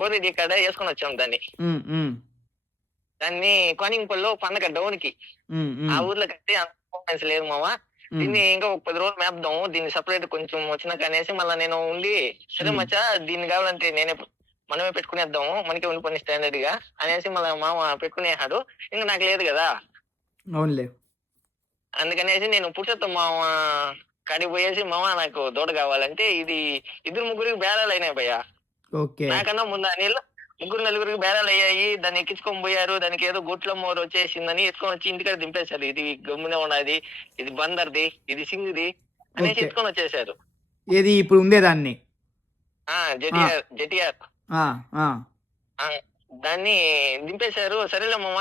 బోరెడ్డి కాడ వేసుకొని వచ్చాం దాన్ని. హ్మ్. హ్మ్. దాన్ని కోనింపల్లో పండగ డౌన్‌కి. హ్మ్. ఆ హ్మ్. ఊర్లో కట్టి అంత పర్ఫార్మెన్స్ లేదు మామ. హ్మ్. దీన్ని ఇంకా ఒక 10 రోజులు మేపుదాము, దీన్ని సెపరేట్ కొంచెం వచ్చినాక అనేసి మళ్ళా నేను ఉండి, సరే హ్మ్. మచ్చా దీన్ని కావాలంటే మనమే పెట్టుకునేద్దాము, మనకే ఉండిపోని స్టాండర్డ్‌గా అనేసి మళ్ళా మామ పెట్టుకునేసాడు. ఇంక నాకు లేదు కదా! అవునులే. అందుకనేసి నేను పురుషోత్తం మామ కాడికి పోయేసి, మామ నాకు దూడ కావాలంటే, ఇది ఇద్దరు ముగ్గురికి బేరాలయినాయి భయ్యా. ఓకే. నాకన్నా ముందు అనిల్ ముగ్గురు నలుగురికి బేరాలయ్యాయి. దాన్ని ఎక్కించుకొని పోయారు. దానికి ఏదో గొట్ల మోరు వచ్చేసిందని ఎత్తుకొని వచ్చి ఇంటికాడ దింపేశారు. ఇది గమ్మునే ఉన్నది, ఇది బందర్ది, ఇది సింగిది అనేసి ఓకే. ఎత్తుకొని వచ్చేసారు. ఏది ఇప్పుడు ఉండేదాన్ని? జెటిఆర్ ఆ, ఆ, దాన్ని దింపేశారు. సరేలే మామ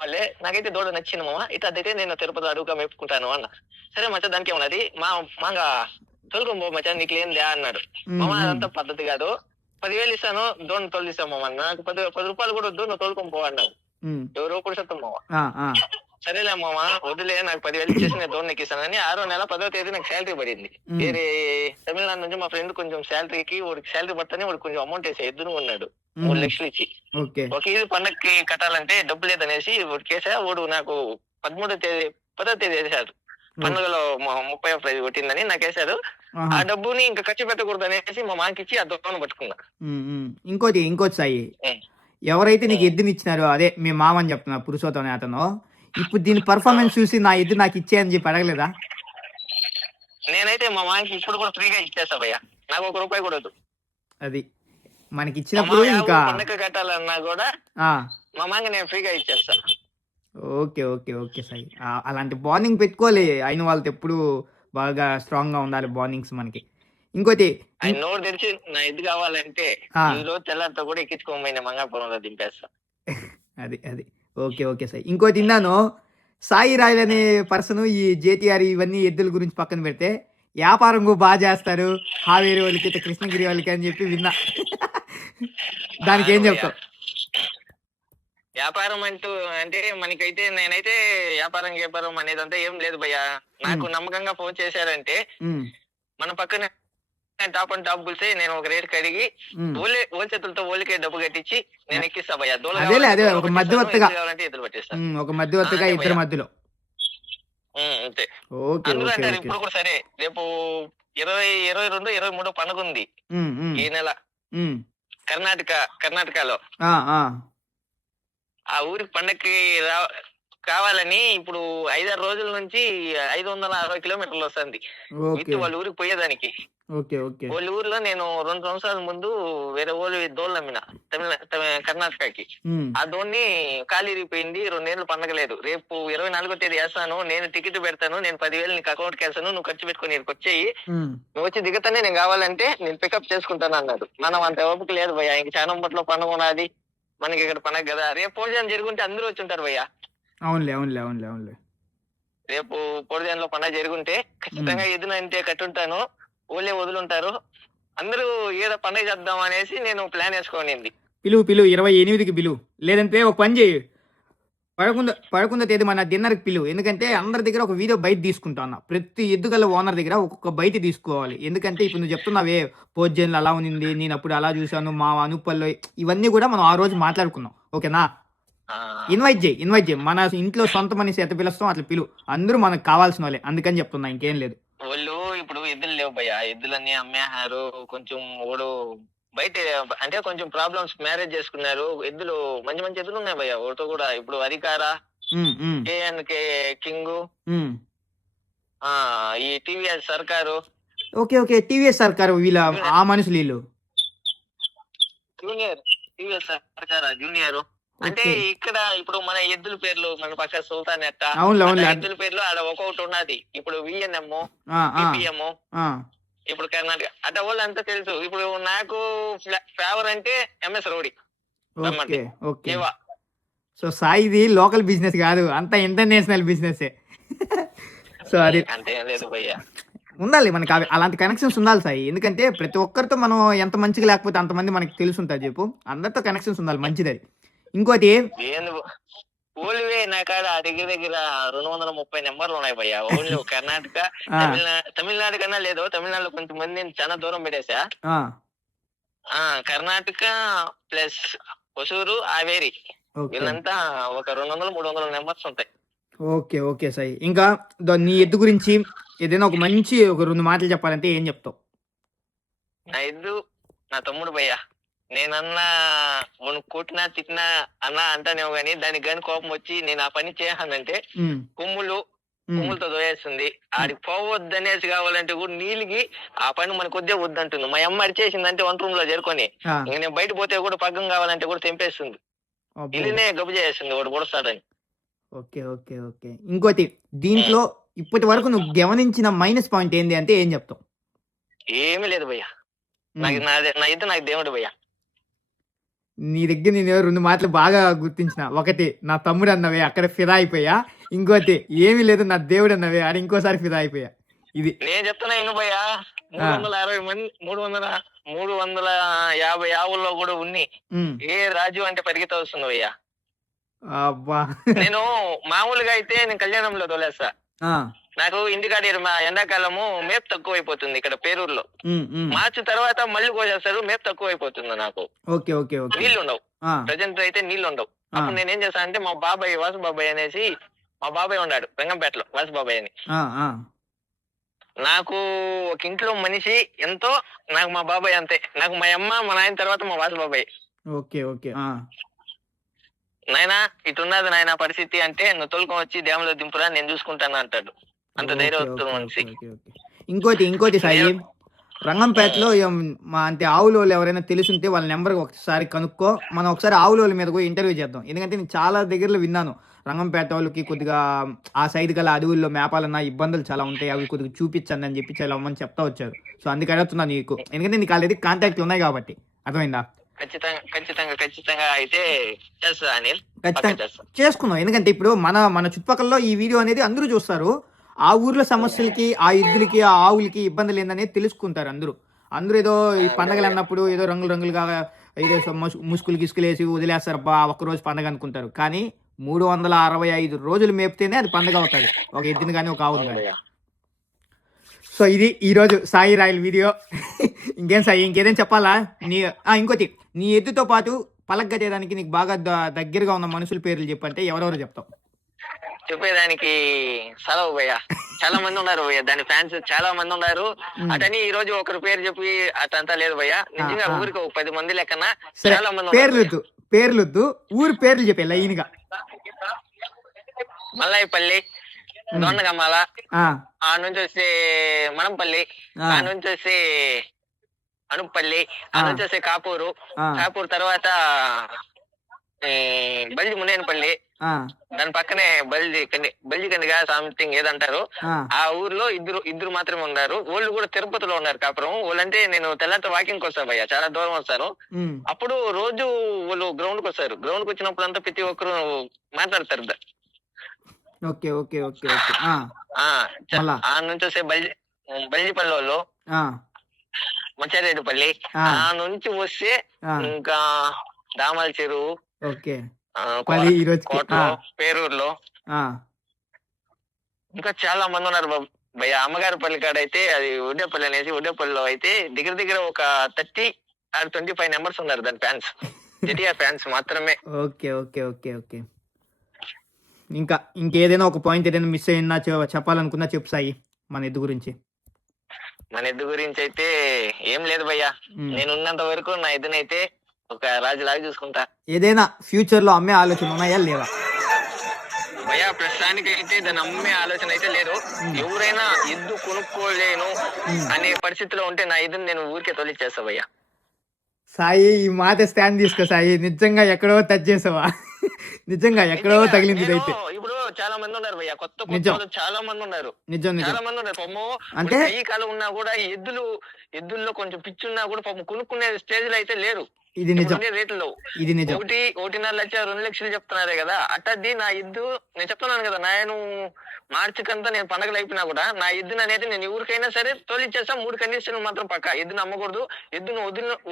వాళ్ళే నాకైతే దూడ నచ్చింది మామ, ఇట్లా అదైతే నేను తిరుపతి అడుగుగా మెప్పుకుంటాను అన్న. సరే మచ్చా దానికి ఏమన్నది మాగా తొలుకొని పో మచ్చా నీకు ఏందే అన్నాడు. మామ అదంతా పద్ధతి కాదు, 10,000 ఇస్తాను దూడను తోలిస్తాను మామ, నాకు 10 రూపాయలు కూడా వద్దు, నువ్వు తోలుకొని పో అన్నాడు. ఎవరో పురుషోత్తం మామ. సరేలే మామ వదిలే, నాకు 10,000 ఇచ్చేసి నేను దూడని ఎక్కిస్తానని 6వ నెల 10వ తేదీ నాకు శాలరీ పడింది. వేరే తమిళనాడు నుంచి మా ఫ్రెండ్ కొంచెం శాలరీకి వాడికి శాలరీ పడతానే వాడికి కొంచెం అమౌంట్ వేసా, ఎద్దును ఉన్నాడు 3 లక్షలు ఇచ్చి. ఒక ఇది పండక్కి కట్టాలంటే డబ్బు లేదనేసి వాడికి వేసా. వాడు నాకు 10వ తేదీ వేసాడు. పండుగలో 30వ ప్రైజ్ కొట్టిందని నాకు వేసాడు. ఆ డబ్బుని ఇంకా ఖర్చు పెట్టకూడదు అనేసి మా మాకి ఇచ్చి ఆ దొంగను పట్టుకున్నా. ఇంకోటి సాయి, ఎవరైతే నీకు ఎద్దుని ఇచ్చినారో అదే మీ మామ అని చెప్తున్నా పురుషోత్తం అతను, ఇప్పుడు దీని పర్ఫార్మెన్స్ చూసి నా ఎద్దు నాకు ఇచ్చేయని చెప్పి అడగలేదా? నేనైతే మా మాకి ఇప్పుడు కూడా ఫ్రీగా ఇచ్చేస్తా భయ్యా, నాకు 1 రూపాయి కూడా వద్దు. అది మనకి ఇచ్చినప్పుడు ఇంకా పండగ కట్టాలన్నా కూడా మా మాకి నేను ఫ్రీగా ఇచ్చేస్తా. ఓకే ఓకే ఓకే సాయి, అలాంటి బాండింగ్ పెట్టుకోవాలి. అయిన వాళ్ళతో ఎప్పుడు బాగా స్ట్రాంగ్ గా ఉండాలి బాండింగ్స్ మనకి. ఇంకోటి ఆయన నోరు తెరిచి నా ఎద్దు కావాలంటే ఈ రోజు తెల్లారితో కూడా ఎక్కించుకోమైనా మంగాపురంలో దింపేస్తా. అది అది ఓకే ఓకే సాయి. ఇంకోటి విన్నాను, సాయి రాయల్ అనే పర్సన్ ఈ జేటీఆర్ ఇవన్నీ ఎద్దుల గురించి పక్కన పెడితే వ్యాపారం కూడా బాగా చేస్తారు, హావేరి వాళ్ళకి కృష్ణగిరి వాళ్ళకి అని చెప్పి విన్నా. దానికి ఏం చెప్తావు? వ్యాపారం అంటే మనకైతే నేనైతే వ్యాపారం అనేదంతా ఏం లేదు భయ్యా. నాకు నమ్మకంగా ఫోన్ చేశారంటే మన పక్కన టాప్ అండ్ టాప్ బుల్సే నేను ఒక రేట్ కడిగి ఓల్ చేతులతో ఓలికే డబ్బు కట్టించి నేను ఎక్కిస్తా భయ్యా. ఒక మధ్యవర్తిగా ఎదురు పట్టేస్తా, ఒక మధ్యవర్తిగా ఇద్దరి మధ్యలో. అంతే. అందరూ అంటారు ఇప్పుడు కూడా. సరే రేపు 22, 23 పండుగ ఉంది ఈ నెల కర్ణాటకలో. ఆ ఊరికి పండక్కి కావాలని ఇప్పుడు 5-6 రోజుల నుంచి 560 కిలోమీటర్లు వస్తుంది వాళ్ళ ఊరికి పోయేదానికి. వాళ్ళ ఊర్లో నేను 2 సంవత్సరాల ముందు వేరే ఊరు దోళ్ళు అమ్మిన కర్ణాటకకి. ఆ దోన్ని ఖాళీ ఇరిగిపోయింది, 2 ఏళ్ళు పండగ లేదు. రేపు 24వ తేదీ వేస్తాను, నేను టికెట్ పెడతాను, నేను 10,000 నీకు అకౌంట్కి వేస్తాను, నువ్వు ఖర్చు పెట్టుకుని ఇక్కడికి వచ్చేయి, నువ్వు వచ్చి దిగుతానే నేను కావాలంటే నేను పికప్ చేసుకుంటాను అన్నాడు. మనం అంత ఓపిక లేదు భయ్యా, ఇంక చాలా బట్లో పండుగ ఉన్నది మనకి ఇక్కడ పండగ కదా. రేపు పోజాన్ జరుగుంటే అందరూ వచ్చి ఉంటారు భయ్యా. అవునులే. రేపు పొడిదాన్ లో పండగ జరుగుంటే ఖచ్చితంగా ఎదునంటే కట్టుంటాను, ఊళ్ళే వదులుంటారు, అందరూ ఏదో పండగ చేద్దాం అనేసి నేను ప్లాన్ వేసుకోనింది. పిలువు 28కి పిలువు, లేదంటే ఒక పని చేయి, 11వ తేదీ మన డిన్నర్కి పిలువు. ఎందుకంటే అందరి దగ్గర ఒక వీడియో బయట తీసుకుంటా, ప్రతి ఎద్దుగల ఓనర్ దగ్గర ఒక్కొక్క బయట తీసుకోవాలి. ఎందుకంటే ఇప్పుడు నువ్వు చెప్తున్నావే పోజ్జన్లు అలా ఉంది, నేను అప్పుడు అలా చూసాను, మా అనుపల్లో, ఇవన్నీ కూడా మనం ఆ రోజు మాట్లాడుకున్నాం. ఓకేనా? ఇన్వైట్ చేయి, మన ఇంట్లో సొంత మనిషి ఎట్లా పిలుస్తాం అట్లా పిలువు, అందరూ మనకు కావాల్సిన వాళ్ళే, అందుకని చెప్తున్నా, ఇంకేం లేదు. వాళ్ళు ఇప్పుడు ఎద్దులు లేవు భయ్యా, ఎద్దులన్నీ అమ్మేహారు. కొంచెం ఓడు బయట అంటే కొంచెం ప్రాబ్లమ్స్, మ్యారేజ్ చేసుకున్నారు. ఎద్దులు మంచి ఎద్దులు ఉన్నాయి భయ్యా ఓటో కూడా. ఇప్పుడు అధికార, KNK కింగ్, ఈ టీవీఎస్ సర్కారు. ఓకే టీవీఎస్ సర్కారు, వీళ్ళ ఆ మనుషులు వీళ్ళు జూనియర్. టీవీఎస్ సర్కారా జూనియర్ అంటే ఇక్కడ ఇప్పుడు మన ఎద్దుల పేర్లు మన పక్క సుల్తాన్ ఎట్ట ఎద్దుల పేర్లు ఆడ ఒక్కొక్కటి ఉన్నది. ఇప్పుడు VNM, PPM, ఇప్పుడు కర్ణాటక అట్ట వాళ్ళు అంతా తెలుసు. ఇప్పుడు నాకు ఫేవర్ అంటే MS రౌడీ. సో సాయిది లోకల్ బిజినెస్ కాదు, అంతా ఇంటర్నేషనల్ బిజినెస్. సో అది అంతే లేదు భయ్యా, ఉండాలి మనకి అలాంటి కనెక్షన్స్ ఉండాలి సాయి. ఎందుకంటే ప్రతి ఒక్కరితో మనం ఎంత మంచిగా లేకపోతే అంతమంది మనకి తెలుసుంటుంది చెప్పు, అందరితో కనెక్షన్స్ ఉండాలి, మంచిది అది. ఇంకోటి ఓన్లీ నా కాడ దగ్గర 230 నెంబర్లు ఉన్నాయి భయ్యా. ఓన్లీ కర్ణాటక, తమిళనాడు కన్నా లేదు, తమిళనాడులో కొంతమంది చాలా దూరం పెట్టేసా. కర్ణాటక ప్లస్ హొసూరు, హావేరి, వీళ్ళంతా ఒక 200-300 నెంబర్స్ ఉంటాయి. ఓకే సాయి. ఇంకా నీ ఎద్దు గురించి ఏదైనా ఒక 2 మాటలు చెప్పాలంటే ఏం చెప్తావు? నా ఎద్దు నా తమ్ముడు భయ్యా. నేనన్నా మనం కొట్టినా తిట్టినా అన్నా అంటానేమో గానీ దానికి కానీ కోపం వచ్చి నేను ఆ పని చేయాలంటే కొమ్ములతో దోయేస్తుంది. ఆడికి పోవద్దనేసి కావాలంటే కూడా నీళ్ళకి ఆ పని మనకు వద్దే వద్దంటుంది. మా అమ్మ అరిచేసిందంటే 1 రూమ్ లో చేరుకొని ఇంక నేను బయట పోతే కూడా పగ్గం కావాలంటే కూడా తెంపేస్తుంది, ఇల్లునే గబ్బు చేస్తుంది వాడు పొడుస్తాడని. ఓకే. ఇంకోటి దీంట్లో ఇప్పటి వరకు నువ్వు గమనించిన మైనస్ పాయింట్ ఏంది అంటే ఏం చెప్తావు? ఏమీ లేదు భయ్య. ఉమ్. నా ఎద్దు నాకు దేవుడు భయ్య. నీ దగ్గర నేను 2 మాటలు బాగా గుర్తించిన. ఒకటి నా తమ్ముడు అన్నవే అక్కడ ఫిదా అయిపోయా. ఇంకోటి ఏమీ లేదు నా దేవుడు అన్నవే ఆడ ఇంకోసారి ఫిదా అయిపోయా. ఇది నేను చెప్తున్నా ఇను భయ్య. ఆ, 360 మంది 350 ఆవుల్లో కూడా ఉన్ని ఉమ్, ఏ రాజు అంటే పరిగెత్త వస్తుంది భయ్య. అబ్బా. నేను మామూలుగా అయితే నేను కళ్యాణంలో తోలేస్తా. ఆ, నాకు ఇంటికాడ మా ఎండాకాలము మేపు తక్కువ అయిపోతుంది ఇక్కడ పేరూరులో. ఉమ్. మార్చి తర్వాత మళ్ళీ కోసేస్తారు, మేపు తక్కువ అయిపోతుంది నాకు. Okay okay okay. నీళ్లు ఉండవు, ఆ, ప్రజెంట్ అయితే నీళ్లు ఉండవు. ఆ, అప్పుడు నేనేం చేస్తాను అంటే మా బాబాయ్ వాసు బాబాయ్ అనేసి మా బాబాయ్ ఉన్నాడు రంగంపేటలో, వాసు బాబాయ్ అని. ఆ, ఆ. నాకు ఒక ఇంట్లో మనిషి ఎంతో, నాకు మా బాబాయ్ అంతే. నాకు మా అమ్మ మా నాయన తర్వాత మా వాసు బాబాయ్. Okay okay. ఆ, నాయనా ఇటున్నది నాయన పరిస్థితి అంటే, నువ్వు తోలుకొని వచ్చి డ్యామ్లో దింపురా నేను చూసుకుంటాను అంటాడు. అంత ఓకే ధైర్యవంతుడు ఓకే మనిషి. Okay okay. ఇంకోటి సాయి, నేను రంగంపేటలో మా అంటే ఆవులోళ్ళు ఎవరైనా తెలుసుంటే వాళ్ళ నెంబర్ ఒకసారి కనుక్కో. మనం ఒకసారి ఆవులోళ్ళ మీద కూడా ఇంటర్వ్యూ చేద్దాం. ఎందుకంటే నేను చాలా దగ్గరలో విన్నాను రంగంపేట వాళ్ళకి కొద్దిగా ఆ సైడ్ గల అడవుల్లో మేపాలన్న ఇబ్బందులు చాలా ఉంటాయి, అవి కొద్దిగా చూపించండి అని చెప్పి చాలా మంది చెప్తా వచ్చారు. సో అందుకే అడుగుతున్నా నీకు, ఎందుకంటే నీకు ఆల్రెడీ కాంటాక్ట్లు ఉన్నాయి కాబట్టి. అర్థమైందా? ఖచ్చితంగా అయితే చేస్తా అనిల్, పక్కా ఖచ్చితంగా చేస్తా. చేసుకుందాం. ఎందుకంటే ఇప్పుడు మన చుట్టుపక్కల ఈ వీడియో అనేది అందరూ చూస్తారు. ఆ ఊర్లో సమస్యలకి, ఆ ఎద్దులకి, ఆ ఆవులకి ఇబ్బందులు ఏందనేది తెలుసుకుంటారు అందరూ. అందరూ ఏదో ఈ పండగలు అన్నప్పుడు ఏదో రంగులుగా ఏదో ముసుగులు గిసుకులు వేసి వదిలేస్తారు, బా ఒక్కరోజు పండగ అనుకుంటారు. కానీ 365 రోజులు మేపితేనే అది పండగ అవుతుంది, ఒక ఎద్దుని కానీ ఒక ఆవుని అవును కానీ. భయ్య. సో ఇది ఈరోజు సాయి రాయల్ వీడియో. ఇంకేం సాయి, ఇంకేదైనా చెప్పాలా? ఇంకోటి, నీ ఎద్దుతో పాటు పలకగట్టేదానికి నీకు బాగా దగ్గరగా ఉన్న మనుషుల పేర్లు చెప్పంటే ఎవరెవరు చెప్తావు? చెప్పేదానికి సెలవు భయ్య. చాలా మంది ఉన్నారు భయ్య, దాని ఫ్యాన్స్ చాలా మంది ఉన్నారు. ఉమ్. అటని ఈ రోజు ఒకరు పేరు చెప్పి అటంతా లేదు భయ్య. నిజంగా ఆ. ఊరికి ఒక 10 మంది లెక్కన సరే, చాలా మంది ఉన్నారు భయ్య. పేర్లొద్దు, ఊరి పేర్లు చెప్పే లైన్గా. మల్లాయిపల్లి, ఉమ్. దొండగమ్మాల, ఆ, ఆ నుంచి వచ్చి మనంపల్లి, ఆ, ఆ నుంచి వచ్చి అనుపల్లి, ఆ ఆ, నుంచి వచ్చి కాపూరు, ఆ, కాపూరు తర్వాత బల్జి మునేనపల్లి, ఆ, దాని పక్కనే బల్జి కండిగా సంథింగ్ ఏదంటారు. ఆ. ఆ ఊర్లో ఇద్దరు మాత్రమే ఉన్నారు. వాళ్ళు కూడా తిరుపతిలో ఉన్నారు కాపురం. వాళ్ళంటే నేను తెల్లారితో వాకింగ్ వస్తాను భయ్య, చాలా దూరం వస్తాను. ఉమ్. అప్పుడు రోజు వాళ్ళు గ్రౌండ్ కి వస్తారు. గ్రౌండ్ కి వచ్చినప్పుడు అంతా ప్రతి ఒక్కరు మాట్లాడతారు. Okay okay okay okay. ఆ, ఆ మళ్ళా ఆ నుంచి వస్తే బల్జిపల్లి వాళ్ళు, ఆ, మచ్చారెడ్డిపల్లి, ఆ, ఆ నుంచి వస్తే ఆ. ఇంకా దామల చెరువు, ఓకే. ఆ, మరి ఈ రోజుకి కోటలో, పేరూరులో ఆ, ఇంకా చాలా మంది ఉన్నారు భయ్య. అమ్మగారి పల్లి కాడ అయితే అది ఉడ్డేపల్లి అనేసి, ఉడ్డేపల్లిలో అయితే దగ్గర ఒక 30 or 25 నెంబర్స్ ఉన్నారు దాని ఫ్యాన్స్, జటిఆర్ ఫ్యాన్స్ మాత్రమే. Okay okay okay okay. ఇంకేదైనా ఒక పాయింట్ ఏదైనా మిస్ అయినా చెప్పాలనుకున్నా చెప్పు సాయి, మన ఎద్దు గురించి. మన ఎద్దు గురించి అయితే ఏం లేదు భయ్య. ఉమ్. నేను ఉన్నంత వరకు నా ఎద్దునైతే ఒక రాజులాగా చూసుకుంటా ఏదైనా ఫ్యూచర్ లో అమ్మే ఆలోచన ఉన్నాయా లేవా? భయ్య ప్రస్తుతానికి అయితే దాన్ని అమ్మే ఆలోచన అయితే లేదు. ఉమ్. ఎవరైనా ఎద్దు కొనుక్కోలేను ఉమ్. అనే పరిస్థితిలో ఉంటే నా ఎద్దుని నేను ఊరికే తొలిచేస్తా భయ్య. సాయి, ఈ మాట స్టాండ్ తీసుకో సాయి. నిజంగా ఎక్కడో టచ్ చేసావా? నిజంగా ఎక్కడో నిజంగా తగిలింది నేను ఇదైతే. ఇప్పుడు చాలా మంది ఉన్నారు భయ్య, కొత్త నిజం. వాళ్ళు చాలా మంది ఉన్నారు. నిజం నిజం. చాలా మంది ఉన్నారు పాపం. అంటే కై కాలం ఉన్నా కూడా ఈ ఎద్దుల్లో కొంచెం పిచ్చి ఉన్నా కూడా పాపం కొనుక్కునే స్టేజ్ లో అయితే లేరు. ఇది నిజం, ఇప్పుడుండే రేట్లలో ఇది నిజం. 1.5 లక్ష 2 లక్షలు చెప్తున్నారే కదా. అట్టది నా ఎద్దు, నేను చెప్తున్నాను కదా, నేను మార్చి కంతా నేను పండగలు అయిపోయినా కూడా నా ఎద్దును అనేది నేను ఎవరికైనా సరే తోలిచ్చేస్తా. 3 కండిషన్లు మాత్రం పక్క. ఎద్దును అమ్మకూడదు, ఎద్దును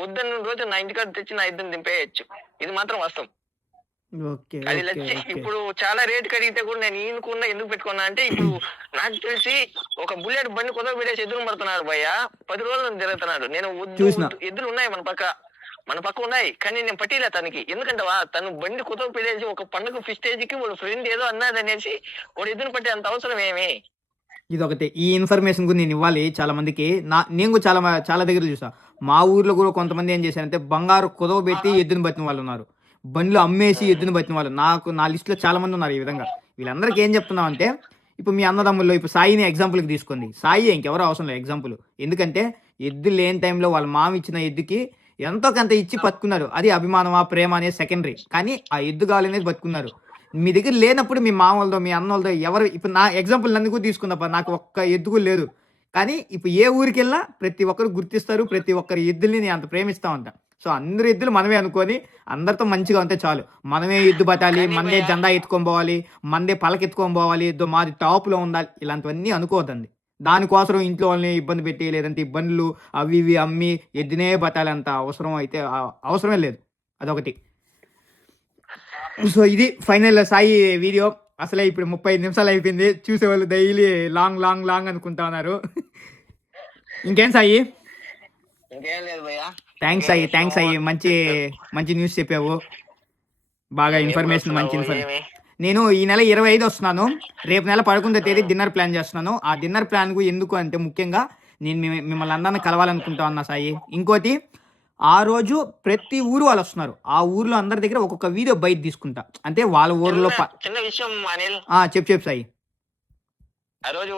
వద్దన్న రోజు నా ఇంటికాడ తెచ్చి నా ఎద్దును దింపేయచ్చు. ఇది మాత్రం వాస్తవం. ఓకే అది ఓకే లచ్చి. ఓకే. ఇప్పుడు చాలా రేట్ కడిగితే కూడా నేను ఈయనకున్నా ఎందుకు పెట్టుకున్నా అంటే, ఇప్పుడు నాకు తెలిసి ఒక బుల్లెట్ బండి కొత్త పెట్టేసి ఎదురు పడుతున్నాడు భయ్య, 10 రోజులు తిరుగుతున్నాడు. నేను చూసినా. ఎద్దులు ఉన్నాయి మన పక్క ఉన్నాయి, కానీ నేను పట్టిలే తనకి. ఎందుకంటే తను బండి కొత్త పెట్టేసి ఒక పండుగ ఫిస్టేజ్ కి వాళ్ళ ఫ్రెండ్ ఏదో అన్నది అనేసి వాడు ఎద్దును పట్టే అంత అవసరం ఏమి? ఇదొకటి, ఈ ఇన్ఫర్మేషన్ కూడా నేను ఇవ్వాలి చాలా మందికి. నేను కూడా చాలా దగ్గర చూసా. మా ఊర్లో కూడా కొంతమంది ఏం చేశారంటే బంగారు కుదవ పెట్టి ఎద్దును పట్టిన వాళ్ళు ఉన్నారు, బండ్లు అమ్మేసి ఎద్దును పట్టిన వాళ్ళు. నా లిస్టులో చాలా మంది ఉన్నారు ఈ విధంగా. వీళ్ళందరికీ ఏం చెప్తున్నాం అంటే, ఇప్పుడు మీ అన్నదమ్ముల్లో ఇప్పుడు సాయిని ఎగ్జాంపుల్కి తీసుకోండి. సాయి ఇంకెవరో అవసరం లేదు ఎగ్జాంపుల్. ఎందుకంటే ఎద్దు లేని టైంలో వాళ్ళ మామ ఇచ్చిన ఎద్దుకి ఎంతో కొంత ఇచ్చి బతుకున్నారు. అది అభిమానమా ప్రేమ అనేది సెకండరీ, కానీ ఆ ఎద్దు కావాలనేది బతుకున్నారు. మీ దగ్గర లేనప్పుడు మీ మామూలతో మీ అన్నోళ్ళతో ఎవరు, ఇప్పుడు నా ఎగ్జాంపుల్ నన్ను కూడా తీసుకుందప్ప, నాకు ఒక్క ఎద్దు కూడా లేదు. కానీ ఇప్పుడు ఏ ఊరికెళ్ళినా ప్రతి ఒక్కరు గుర్తిస్తారు. ప్రతి ఒక్కరి ఎద్దుల్ని నేను అంత ప్రేమిస్తా ఉంటా. సో, అందరి ఎద్దులు మనమే అనుకోని అందరితో మంచిగా ఉంటే చాలు. మనమే ఎద్దు పట్టాలి, కానీ మనదే భయ్యా జెండా ఎత్తుకొని పోవాలి, మనదే పలకెత్తుకొని పోవాలి, మాది టాప్‌లో ఉండాలి. ఇలాంటివన్నీ అనుకోవద్దండి. దానికోసం ఇంట్లో వాళ్ళని ఇబ్బంది పెట్టి, లేదంటే ఇబ్బందులు అవి ఇవి అమ్మి ఎద్దునే పట్టాలంత అవసరం అయితే అవసరమే లేదు. అదొకటి. సో, ఇది ఫైనల్ సాయి వీడియో. అసలే ఇప్పుడు 35 నిమిషాలు అయిపోయింది. చూసేవాళ్ళు డైలీ లాంగ్, లాంగ్, లాంగ్ అనుకుంటా ఉన్నారు. ఇంకేం సాయి? ఇంకేం లేదు భయ్యా. థ్యాంక్స్ ఇంకేం సాయి. థ్యాంక్స్ సాయి. చేస్తున్నావు? మంచి మంచి న్యూస్ చెప్పావు. బాగా ఎప్పుడు ఇన్ఫర్మేషన్ మంచి వస్తున్నావు? ఇన్ఫర్మేషన్. ఏమి? నేను ఈ నెల 25 వస్తున్నాను. రేపు నెల 11వ తేదీ డిన్నర్ ప్లాన్ చేస్తున్నాను. ఆ డిన్నర్ ప్లాన్‌కు ఎందుకు అంటే ముఖ్యంగా నేను మిమ్మల్ని అందరిని కలవాలనుకుంటా ఉన్నా సాయి. ఇంకోటి ఆ రోజు ప్రతి ఊరు వాళ్ళు వస్తున్నారు. ఆ ఊర్లో అందరి దగ్గర ఒక్కొక్క వీడియో బైట్ తీసుకుంటా. అంటే వాళ్ళ ఊర్లో చిన్న విషయం అనిల్. చెప్పు సాయి. ఆ రోజు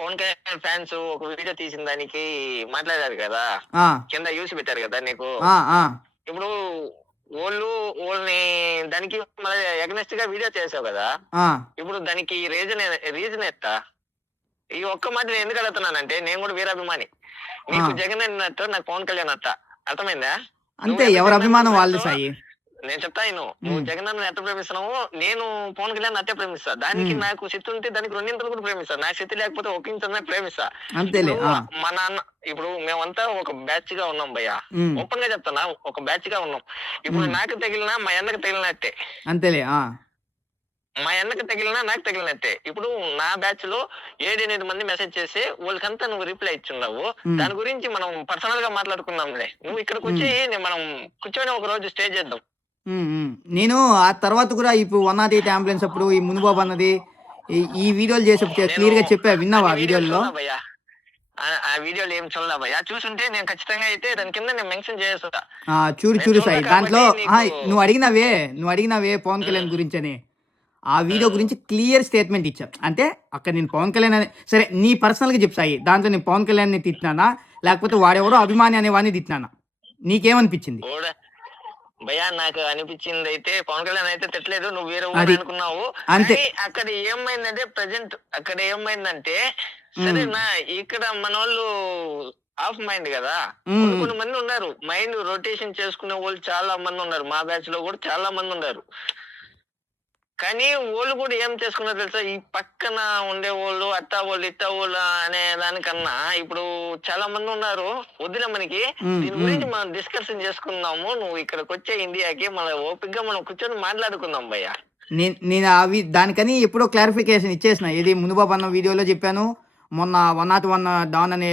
పవన్ కళ్యాణ్ ఫ్యాన్స్ ఒక వీడియో తీసిన దానికి మాట్లాడారు కదా, ఆ! కింద యూస్ పెట్టారు కదా నీకు. ఆ! ఆ! ఇప్పుడు వాళ్ళని దానికి మళ్ళీ ఎగనెస్ట్ గా వీడియో చేసావు కదా, ఆ! ఇప్పుడు దానికి రీజన్ ఎత్తా. ఈ ఒక్క మాట నేను ఎందుకు అడుగుతున్నానంటే, నేను కూడా వీరాభిమాని. నీకు ఆ! జగన్ అన్నట్టు నాకు పవన్ కళ్యాణ్ అత్త. అర్థమైందా? అంతే. నువ్వు ఎంత ఎవరి జగన్ అభిమానం అన్న వాళ్ళది ప్రేమిస్తావో సాయి. నేను చెప్తా ఇను. నువ్వు హ్మ్. జగన్ అన్న ఎంత ప్రేమిస్తున్నావో నేను పవన్ కళ్యాణ్ అత్తే ప్రేమిస్తా. దానికి హ్మ్. నాకు శక్తి ఉంటే దానికి రెండింతలు కూడా ప్రేమిస్తా. నాకు శక్తి లేకపోతే ఒక ఇంచన్నా ప్రేమిస్తా. అంతేలే. ఇప్పుడు ఆ! మా నాన్న, ఇప్పుడు మేమంతా ఒక బ్యాచ్ గా ఉన్నాం భయ్యా. హ్మ్. ఓపెన్ గా చెప్తానా, ఒక బ్యాచ్ గా ఉన్నాం. ఇప్పుడు హ్మ్. నాకు తగిలినా మా అన్నకి తగిలినట్టే, అంతేలే. ఆ! మా అన్నకి తగిలినా నాకు తగిలినట్టే. ఇప్పుడు నా బ్యాచ్ లో 7-8 మంది మెసేజ్ చేసి వాళ్ళకంతా నువ్వు రిప్లై ఇచ్చున్నావు. హ్మ్. దాని గురించి మనం పర్సనల్ గా మాట్లాడుకుందాంలే. నువ్వు ఇక్కడికి వచ్చి హ్మ్. మనం కూర్చొని ఒక రోజు స్టే చేద్దాం. హ్మ్. హ్మ్. నేను ఆ తర్వాత కూడా ఇప్పుడు 108 అంబులెన్స్ అప్పుడు ఈ మునుబాబు అన్నది ఈ వీడియోలు చేసేప్పుడు నేను క్లియర్‌గా చెప్పా. విన్నావా అన్ని ఆ వీడియోలు వీడియోల్లో? చూడలా భయ్యా. ఆ వీడియోలు ఏం చూడలా భయ్యా. చూసుంటే నేను ఖచ్చితంగా అయితే దాని కింద నేను మెన్షన్ చేసేస్తా. చూడు నేను చూడు చూడలా సాయి. దాంట్లో కాబట్టి నీకు. నువ్వు అడిగినావే పవన్ కళ్యాణ్ ఉమ్, గురించని. ఆ వీడియో ఉమ్. గురించి క్లియర్ స్టేట్మెంట్ ఇచ్చా. అంటే అక్కడ నేను పవన్ కళ్యాణ్ సరే నీ పర్సనల్‌గా చెప్పు సాయి. దాంట్లో నేను పవన్ కళ్యాణ్‌ని తిట్టినానా? లేకపోతే వాడెవరో అభిమాని అనేవాడిని తిట్టినానా? నీకేమనిపించింది? ఓడ భయ్యా, నాకు అనిపించింది అయితే పవన్ కళ్యాణ్ అయితే తిట్టలేదు. నువ్వు వేరే ఊరు అది. అనుకున్నావు. అంతే. కానీ అక్కడ ఏమైందంటే, ప్రజెంట్ అక్కడ ఏమైందంటే, హ్మ్. సరేనా, ఇక్కడ మనోళ్ళు ఆఫ్ మైండ్ కదా. కొన్ని హ్మ్. కొన్ని మంది ఉన్నారు మైండ్ రొటేషన్ చేసుకునే వాళ్ళు, చాలా మంది ఉన్నారు. మా బ్యాచ్ లో కూడా చాలా మంది ఉన్నారు. కానీ వాళ్ళు కూడా ఏం చేసుకున్నారు తెలుసా, ఈ పక్కన ఉండే వాళ్ళు అత్త వాళ్ళు ఇత్త వాళ్ళు అనే దానికన్నా ఇప్పుడు చాలా మంది ఉన్నారు. వద్దులే మనకి. హ్మ్. దీని హ్మ్. గురించి మనం డిస్కషన్ చేసుకుందాము. నువ్వు ఇక్కడికి వచ్చే ఇండియాకి మన ఓపిక గా మనం కూర్చొని మాట్లాడుకుందాం భయ్య. నేను దానికని ఎప్పుడో క్లారిఫికేషన్ ఇచ్చేసిన. ఏది మునుబాబు అన్న వీడియోలో చెప్పాను. మొన్న 101 డాన్ అనే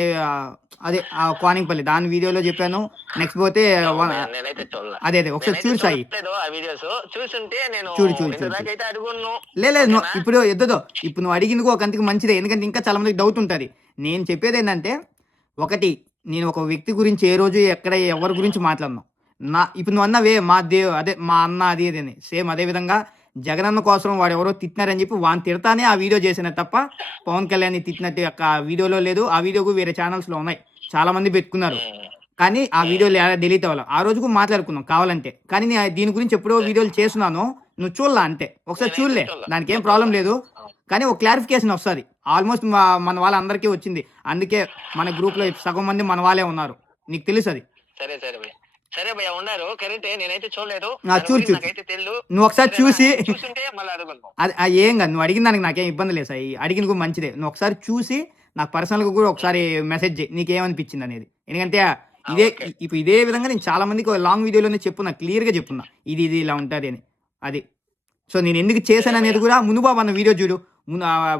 అదే కోనింపల్లి దాని వీడియోలో చెప్పాను. నెక్స్ట్ పోతే ఏమో భయ్య, నేనైతే చూడలే. అదే ఒకసారి నేనైతే చూడు సాయి. చూడలేదు ఆ వీడియోస్. చూసుంటే నేను చూడు చూడు ఇంత చూడు చూడు. దాకా అయితే అడుగును. లేదు నువ్వు ఓకేనా? ఇప్పుడు ఇప్పుడు నువ్వు అడిగింది ఒక అంతకు మంచిదే. ఎందుకంటే ఇంకా చాలా మందికి డౌట్ ఉంటుంది. నేను చెప్పేది ఏంటంటే ఒకటి, నేను ఒక వ్యక్తి గురించి ఏ రోజు ఎక్కడ ఎవరి గురించి మాట్లాడను. ఇప్పుడు నువ్వు అన్నవే అదే మా అన్న అది ఇది అని సేమ్ అదే విధంగా జగనన్న కోసం వాడు ఎవరో తిట్టినారని చెప్పి వాడిని తిడతానే ఆ వీడియో చేసిన తప్ప పవన్ కళ్యాణ్ తిట్టినట్టు యొక్క వీడియోలో లేదు. ఆ వీడియోకు వేరే ఛానల్స్లో ఉన్నాయి. చాలా మంది పెట్టుకున్నారు. ఉమ్, కానీ ఆ ఉమ్. వీడియోలు డిలీట్ అవ్వాలి. ఆ రోజుకు మాట్లాడుకుందాం కావాలంటే. కానీ నేను దీని గురించి ఎప్పుడో వీడియోలు చేస్తున్నాను. నువ్వు చూడలా అంతే. ఒకసారి నేనైతే చూడలే. చూడలే. దానికి ఏం ఓకే ప్రాబ్లం భయ్య. లేదు. కానీ ఒక క్లారిఫికేషన్ వస్తది. ఆల్మోస్ట్ మన వాళ్ళందరికీ వచ్చింది. అందుకే మన గ్రూప్‌లో సగం మంది మన వాళ్ళే ఉన్నారు. నీకు తెలుసది. సరే సరే భయ్య. సరే భయ్య, ఉన్నారు కరెక్టే. నేనైతే చూడలేదు. దాని చూడు గురించి చూడు. నాకైతే తెలియదు. నువ్వు ఒకసారి సరేనా, చూసి నేను చూసుంటే మళ్ళీ అడుగుదాం. అది ఏం కాదు. నువ్వు అడిగిన దానికి నాకేం ఇబ్బంది లేదు సాయి. అడిగింది కూడా మంచిదే. నువ్వు ఒకసారి చూసి నాకు పర్సనల్‌గా కూడా ఒకసారి మెసేజ్ చెయి. నీకేమనిపించింది అనేది. ఎందుకంటే ఓకే. ఇప్పుడు ఇదే విధంగా నేను చాలా మందికి లాంగ్ వీడియోలోనే చెప్పున్నా. క్లియర్‌గా చెప్పున్నా. ఇది ఇలా ఉంటది అని. అది. సో నేను ఎందుకు సరే భయ్య. చేశాననేది కూడా మునుబాబు అన్న వీడియో చూడు.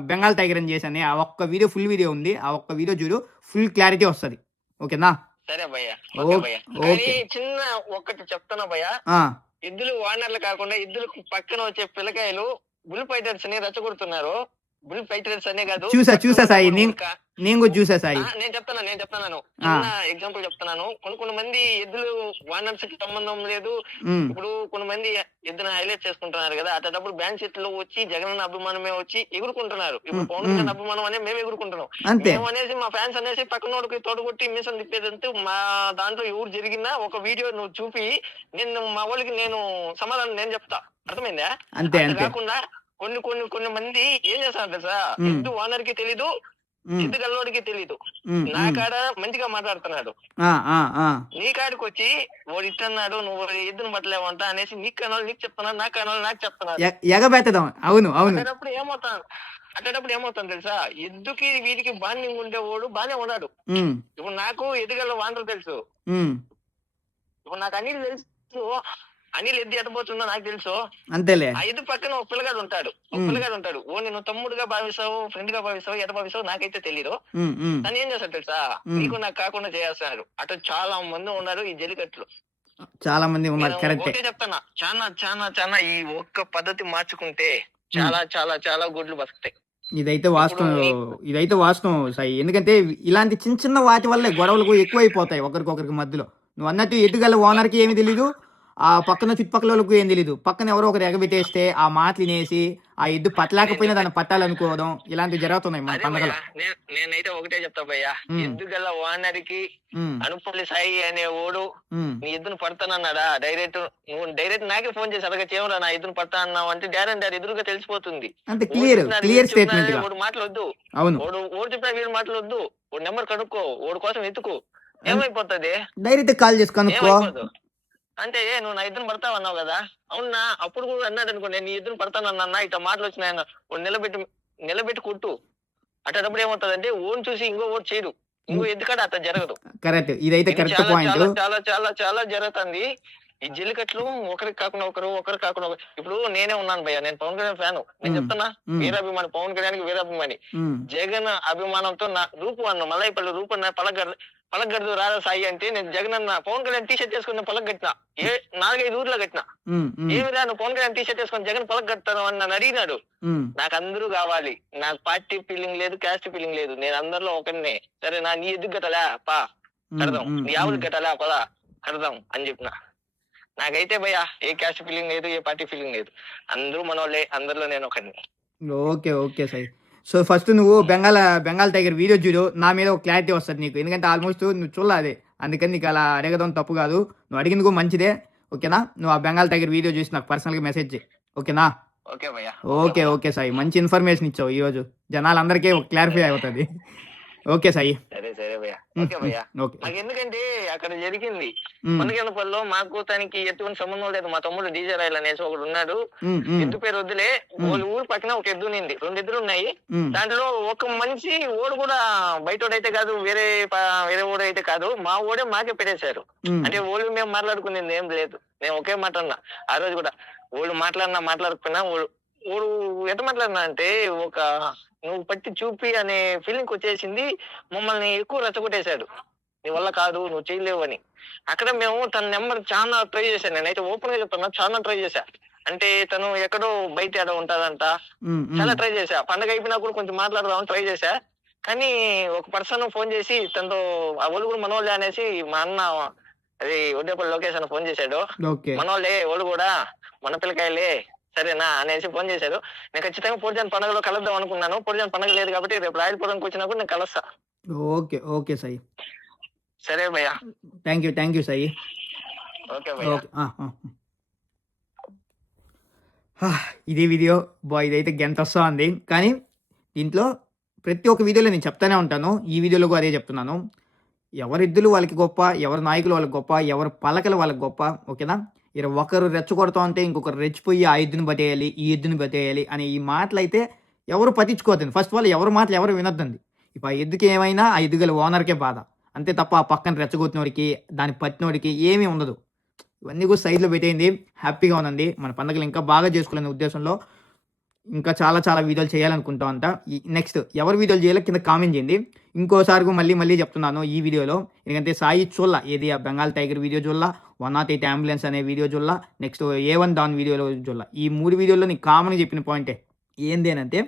బెంగాల్ టైగర్ అని చేశానే ఆ ఒక్క వీడియో ఫుల్ వీడియో ఉంది. ఆ ఒక్క వీడియో చూడు. ఫుల్ క్లారిటీ వస్తది. ఓకేనా? సరే భయ్య. ఓకే భయ్య. కానీ ఓకే. చిన్న ఒక్కటి చెప్తున్నా భయ్య. ఆ! ఎద్దులు వానర్లు కాకుండా ఎద్దులకు పక్కన వచ్చే పిల్లకాయలు బుల్ ఫైటర్స్ ని రెచ్చగొడుతున్నారు. బుల్ ఫైటర్స్ అనే కాదు, చూసా పక్కన సాయి. ఉన్న ఉరక. నేను కూడా చూసా సాయి. నేను చెప్తున్నాను. ఆ! చిన్న ఎగ్జాంపుల్ చెప్తున్నాను. కొన్ని మంది ఎద్దులు వానర్స్ కి సంబంధం లేదు. హ్మ్. ఇప్పుడు కొంతమంది ఎద్దును హైలైట్ చేసుకుంటున్నారు కదా, అటప్పుడు బ్యాండ్ సెట్ లో వచ్చి జగన్ అభిమానమే వచ్చి ఎగురుకుంటున్నారు. ఇప్పుడు పవన్ కళ్యాణ్ అభిమానం అనే మేము ఎగురుకుంటున్నాం. అంతే. మేము అనేసి మా ఫ్యాన్స్ అనేసి పక్కనోడికి తోడగొట్టి మిషన్ తిప్పేదంటే మా దాంట్లో ఎవరు జరిగినా ఒక వీడియో నువ్వు చూపి నేను మా వాళ్ళకి నేను సమాధానం నేను చెప్తా. అర్థమైందా? అంతే. అట్లా కాకుండా కొన్ని మంది ఏం చేస్తారు తెలుసా, హ్మ్. ఎద్దు ఓనర్ కి తెలీదు, ఉమ్, ఎద్దుగల్లోడికి తెలీదు. ఉమ్, నా ఉమ్. కాడ మంచిగా మాట్లాడుతున్నాడు. ఆ, ఆ, ఆ. నీ కాడికి వచ్చి వాడు ఇట్టన్నాడు, నువ్వు ఎద్దును పట్టలేవంట అనేసి నీకు కనోళ్ళు నీకు చెప్తున్నాడు, నాకు కనోళ్ళు నాకు చెప్తున్నాడు. ఎగబెట్టదాం. అవును, అవును. అట్టేటప్పుడు ఏమవుతాను తెలుసా, ఎద్దుకి వీటికి బాండింగ్ ఉండేవాడు బానే ఉన్నాడు. ఉమ్, ఇప్పుడు నాకు ఎదుగల వాంటలు తెలుసు, ఉమ్, ఇప్పుడు నాకు అనిల్ తెలుసు, అనిల్ ఎద్దు ఎట్టబోతుందో నాకు తెలుసు. అంతేలే. ఆ ఎద్దు పక్కన ఒక పిల్లగాడు ఉంటాడు. ఓ నేను తమ్ముడుగా భావిస్తావు, ఫ్రెండ్ గా భావిస్తావు, ఎట భావిస్తావు నాకైతే తెలీదు. ఉమ్, ఉమ్, తను ఏం చేస్తాడు తెలుసా, నీకు నాకు కాకుండా చేస్తున్నాడు. అటు చాలా మంది ఉన్నారు ఈ జల్లికట్లు. చాలా మంది ఉన్నారు. నేను కరెక్టే. ఒకటే చెప్తానా, చాలా ఈ ఒక్క పద్ధతి మార్చుకుంటే చాలా గుడ్లు బతుకుతాయి. ఇదైతే వాస్తవం సాయి. ఎందుకంటే ఇలాంటి చిన్న చిన్న వాటి వల్లే గొడవలు ఎక్కువైపోతాయి ఒకరికొకరికి మధ్యలో. నువ్వు అన్నట్టు ఎదుగల ఓనర్కి ఏమి తెలీదు, ఆ పక్కన చుట్టుపక్కల వాళ్ళకు ఏం తెలీదు. పక్కన ఎవరో ఒకరు ఎగబెట్టేస్తే ఆ మాటలు వినేసి ఆ ఎద్దు పట్టలేకపోయినా దాన్ని పట్టాలనుకోవడం ఇలాంటివి జరుగుతున్నాయి మన అదే పండుగలో. భయ్యా, నేనైతే ఒకటే చెప్తా భయ్యా, ఎద్దుగల ఓనర్కి అనుపల్లి సాయి అనే ఓడు నీ ఎద్దును పడతానన్నాడా, డైరెక్ట్ నాకే ఫోన్ చేసి అడగ చేయరా నా ఎద్దును పడతా అన్నావు అంటే డైరెక్ట్ ఎదురుగా తెలిసిపోతుంది. అంటే క్లియర్ స్టేట్మెంట్. ఓడు మాటలొద్దు, అవును, ఓడు చెప్పిన వీడు మాటలొద్దు, ఓడి నెంబర్ కనుక్కో, ఓడి కోసం ఎత్తుకు, ఏమైపోతుంది, డైరెక్ట్ కాల్ చేసి కనుక్కో. అంటే నువ్వు నా ఇద్దరు పడతావు అన్నావు కదా, అవునా, అప్పుడు కూడా అన్నాడు అనుకో, నేను నీ ఇద్దరు పడతానన్నా ఇట్లా మాటలు వచ్చినాయన్న, నిలబెట్టి కొట్టు. అట్టేటప్పుడు ఏమవుతుంది అంటే ఓన్ చూసి ఇంకో ఓటు చేయడు, ఇంకో ఎందుకడ అట్లా జరగదు. కరెక్ట్, ఇదైతే కరెక్ట్ పాయింట్. చాలా జరుగుతుంది ఈ జల్లికట్లు. ఒకరికి కాకుండా ఒకరు. ఇప్పుడు నేనే ఉన్నాను భయ్య, నేను పవన్ కళ్యాణ్ ఫ్యాన్. నేను చెప్తున్నా, వీరాభిమాని, పవన్ కళ్యాణ్కి వీరాభిమాని. జగన్ అభిమానంతో నా రూపు అన్న మలైపల్లి రూపు అన్న పలగడ్డు రాధా సాయి అంటే నేను జగన్ అన్న పవన్ కళ్యాణ్ టీషర్ట్ వేసుకుని పలక కట్టినా, 4-5 ఊర్లో కట్టినా. ఏమిరా నువ్వు పవన్ కళ్యాణ్ టీషర్ట్ వేసుకొని జగన్ పలక కడతాను అని నన్ను అడిగినాడు. నాకు అందరూ కావాలి, నాకు పార్టీ ఫీలింగ్ లేదు, క్యాస్ట్ ఫీలింగ్ లేదు, నేను అందరిలో ఒకరినే. సరే నా నీ ఎద్దుకు గట్టలే పా కడదాం, నీ ఆవులకు గట్టలే పదా కడదాం అని చెప్పిన. నాకైతే భయ్య ఏ క్యాస్ట్ ఫీలింగ్ లేదు, ఏ పార్టీ ఫీలింగ్ లేదు, అందరూ మనోళ్ళే, అందరిలో నేను ఒకరిని. ఓకే సాయి. సో ఫస్ట్ నువ్వు బెంగాల్ టైగర్ వీడియో చూడు, నా మీద ఒక క్లారిటీ వస్తుంది నీకు. ఎందుకంటే ఆల్మోస్ట్ నువ్వు చూడాలి, అందుకని నీకు అలా అడగడం తప్పు కాదు. నువ్వు అడిగింది కూడా మంచిదే, ఓకేనా? నువ్వు ఆ బెంగాల్ టైగర్ వీడియో చూసి నాకు పర్సనల్గా మెసేజ్ చేయి, ఓకేనా? ఓకే సాయి, మంచి ఇన్ఫర్మేషన్ ఇచ్చావు ఈరోజు, జనాలందరికీ క్లారిఫై అవుతుంది. ఓకే సాయి. సరే భయ్య, ఓకే భయ్య. నాకు ఎందుకంటే అక్కడ జరిగింది పన్నగెనపల్లిలో, మాకు తనకి ఎటువంటి సంబంధం లేదు. మా తమ్ముడు డీజే రాయల్ అనేసి ఒకడు ఉన్నాడు, ఎద్దు పేరు వద్దులే. వాళ్ళ ఊరు పక్కన ఒక ఎద్దు నింది, 2 ఎద్దులు ఉన్నాయి. దాంట్లో ఒక మనిషి ఓడు కూడా బయటోడైతే కాదు, వేరే ఓడు అయితే కాదు, మా ఓడే మాకే పెట్టేశారు. అంటే ఓళ్ళు మేము మాట్లాడుకునేది ఏం లేదు. నేను ఒకే మాట అన్నా ఆ రోజు కూడా, ఓళ్ళు మాట్లాడకపోయినా ఓడు ఎట్లా మాట్లాడినా అంటే, ఒక నువ్వు పట్టి చూపి అనే ఫీలింగ్ వచ్చేసింది. మమ్మల్ని ఎక్కువ రెచ్చగొట్టేశాడు, నీ వల్ల కాదు, నువ్వు చేయలేవు అని. అక్కడ మేము తన నెంబర్ చాలా ట్రై చేశాను, నేనైతే ఓపెన్ గా చెప్తున్నా, చాలా ట్రై చేశా. అంటే తను ఎక్కడో బయట ఏడో ఉంటాదంట, చాలా ట్రై చేశా. పండగ అయిపోయినా కూడా కొంచెం మాట్లాడదామని ట్రై చేశా. కానీ ఒక పర్సన్ ఫోన్ చేసి తనతో ఆ వాళ్ళు కూడా మనోళ్ళే అనేసి, మా అన్న అది ఒడ్డేపల్లి లోకేష్ అన్న ఫోన్ చేశాడు. మనోళ్ళే, వాళ్ళు కూడా మన పిల్లకాయలే సరేనా అనేసి ఫోన్ చేశాడు. నేను ఖచ్చితంగా పోర్జాన్ పండుగలో కలుద్దాం అనుకున్నాను. పోర్జాన్ పండుగ లేదు కాబట్టి రేపు రాయలపురంకి వచ్చినప్పుడు నేను కలుస్తా. ఓకే సాయి. సరే భయ్యా, థ్యాంక్ యూ సాయి. ఓకే భయ్యా. ఇది వీడియో ఇదైతే గంట వస్తా ఉంది. కానీ దీంట్లో ప్రతి ఒక్క వీడియోలో నేను చెప్తానే ఉంటాను, ఈ వీడియోలో కూడా అదే చెప్తున్నాను. ఎవరి ఎద్దులు వాళ్ళకి గొప్ప, ఎవరి నాయకులు వాళ్ళకి గొప్ప, ఎవరి పలకలు వాళ్ళకి గొప్ప, ఓకేనా? ఒకరు రెచ్చగొడతా ఉంటే ఇంకొకరు రెచ్చిపోయి ఆ ఎద్దుని బతేయాలి, ఈ ఎద్దుని బతేయాలి అనే ఈ మాటలు అయితే ఎవరు పట్టించుకోవద్దండి. ఫస్ట్ ఆఫ్ ఆల్ ఎవరి మాటలు ఎవరు వినొద్దండి. ఇప్పుడు ఆ ఎద్దుకి ఏమైనా ఆ ఎద్దుగల ఓనర్కే బాధ, అంతే తప్ప ఆ పక్కన రెచ్చగొట్టినోడికి, దాన్ని పట్టినోడికి ఏమీ ఉండదు. ఇవన్నీ కూడా సైడ్లో పెట్టేయండి, హ్యాపీగా ఉండండి. మన పండుగలు ఇంకా బాగా చేసుకోవాలనే ఉద్దేశంలో ఇంకా చాలా వీడియోలు చేయాలనుకుంటాం అంట. నెక్స్ట్ ఎవరు వీడియోలు చేయాలో కింద కామెంట్ చేయండి. ఇంకోసారి మళ్ళీ చెప్తున్నాను ఈ వీడియోలో, ఎందుకంటే సాయి చూడాల ఏది ఆ బెంగాల్ టైగర్ వీడియో చూడాల, 108 అంబులెన్స్ అనే వీడియో చూడాల, నెక్స్ట్ A1 డాన్ వీడియోలో చూడాల. ఈ 3 వీడియోలో నీకు కామన్గా చెప్పిన పాయింటే ఏంది అంటే,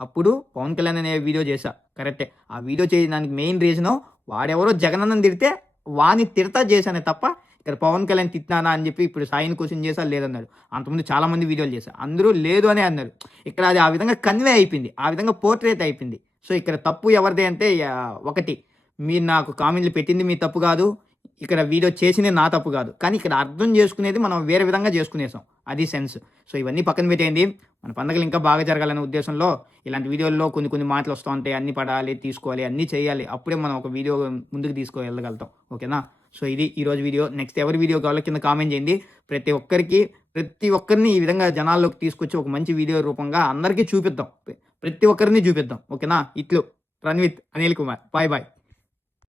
అప్పుడు పవన్ కళ్యాణ్ అనే వీడియో చేశా, కరెక్టే. ఆ వీడియో చేయడానికి మెయిన్ రీజను వాడెవరో జగనన్నని తిడితే వాని తిడతా చేశానే తప్ప ఇక్కడ పవన్ కళ్యాణ్ తిట్టినానా అని చెప్పి ఇప్పుడు సాయిని క్వశ్చన్ చేశా లేదన్నాడు. అంతకుముందు చాలామంది వీడియోలు చేశారు, అందరూ లేదు అనే అన్నారు. ఇక్కడ అది ఆ విధంగా కన్వే అయిపోయింది, ఆ విధంగా పోర్ట్రేట్ అయిపోయింది. సో ఇక్కడ తప్పు ఎవరిదే అంటే, ఒకటి మీరు నాకు కామెంట్లు పెట్టింది మీ తప్పు కాదు, ఇక్కడ వీడియో చేసింది నా తప్పు కాదు, కానీ ఇక్కడ అర్థం చేసుకునేది మనం వేరే విధంగా చేసుకునేసాం. అది సెన్స్. సో ఇవన్నీ పక్కన పెట్టేయండి. మన పండగలు ఇంకా బాగా జరగాలనే ఉద్దేశంలో ఇలాంటి వీడియోల్లో కొన్ని మాటలు వస్తూ ఉంటాయి. అన్నీ పడాలి, తీసుకోవాలి, అన్నీ చేయాలి. అప్పుడే మనం ఒక వీడియో ముందుకు తీసుకెళ్ళగలుగుతాం. ఓకేనా? సో ఇది ఈరోజు వీడియో. నెక్స్ట్ ఎవరి వీడియో కావాలో కింద కామెంట్ చేయండి. ప్రతి ఒక్కరిని ఈ విధంగా జనాల్లోకి తీసుకొచ్చి ఒక మంచి వీడియో రూపంగా అందరికీ చూపిద్దాం. ప్రతి ఒక్కరిని చూపిద్దాం. ఓకేనా? ఇట్లు run with Anil Kumar. Bye bye.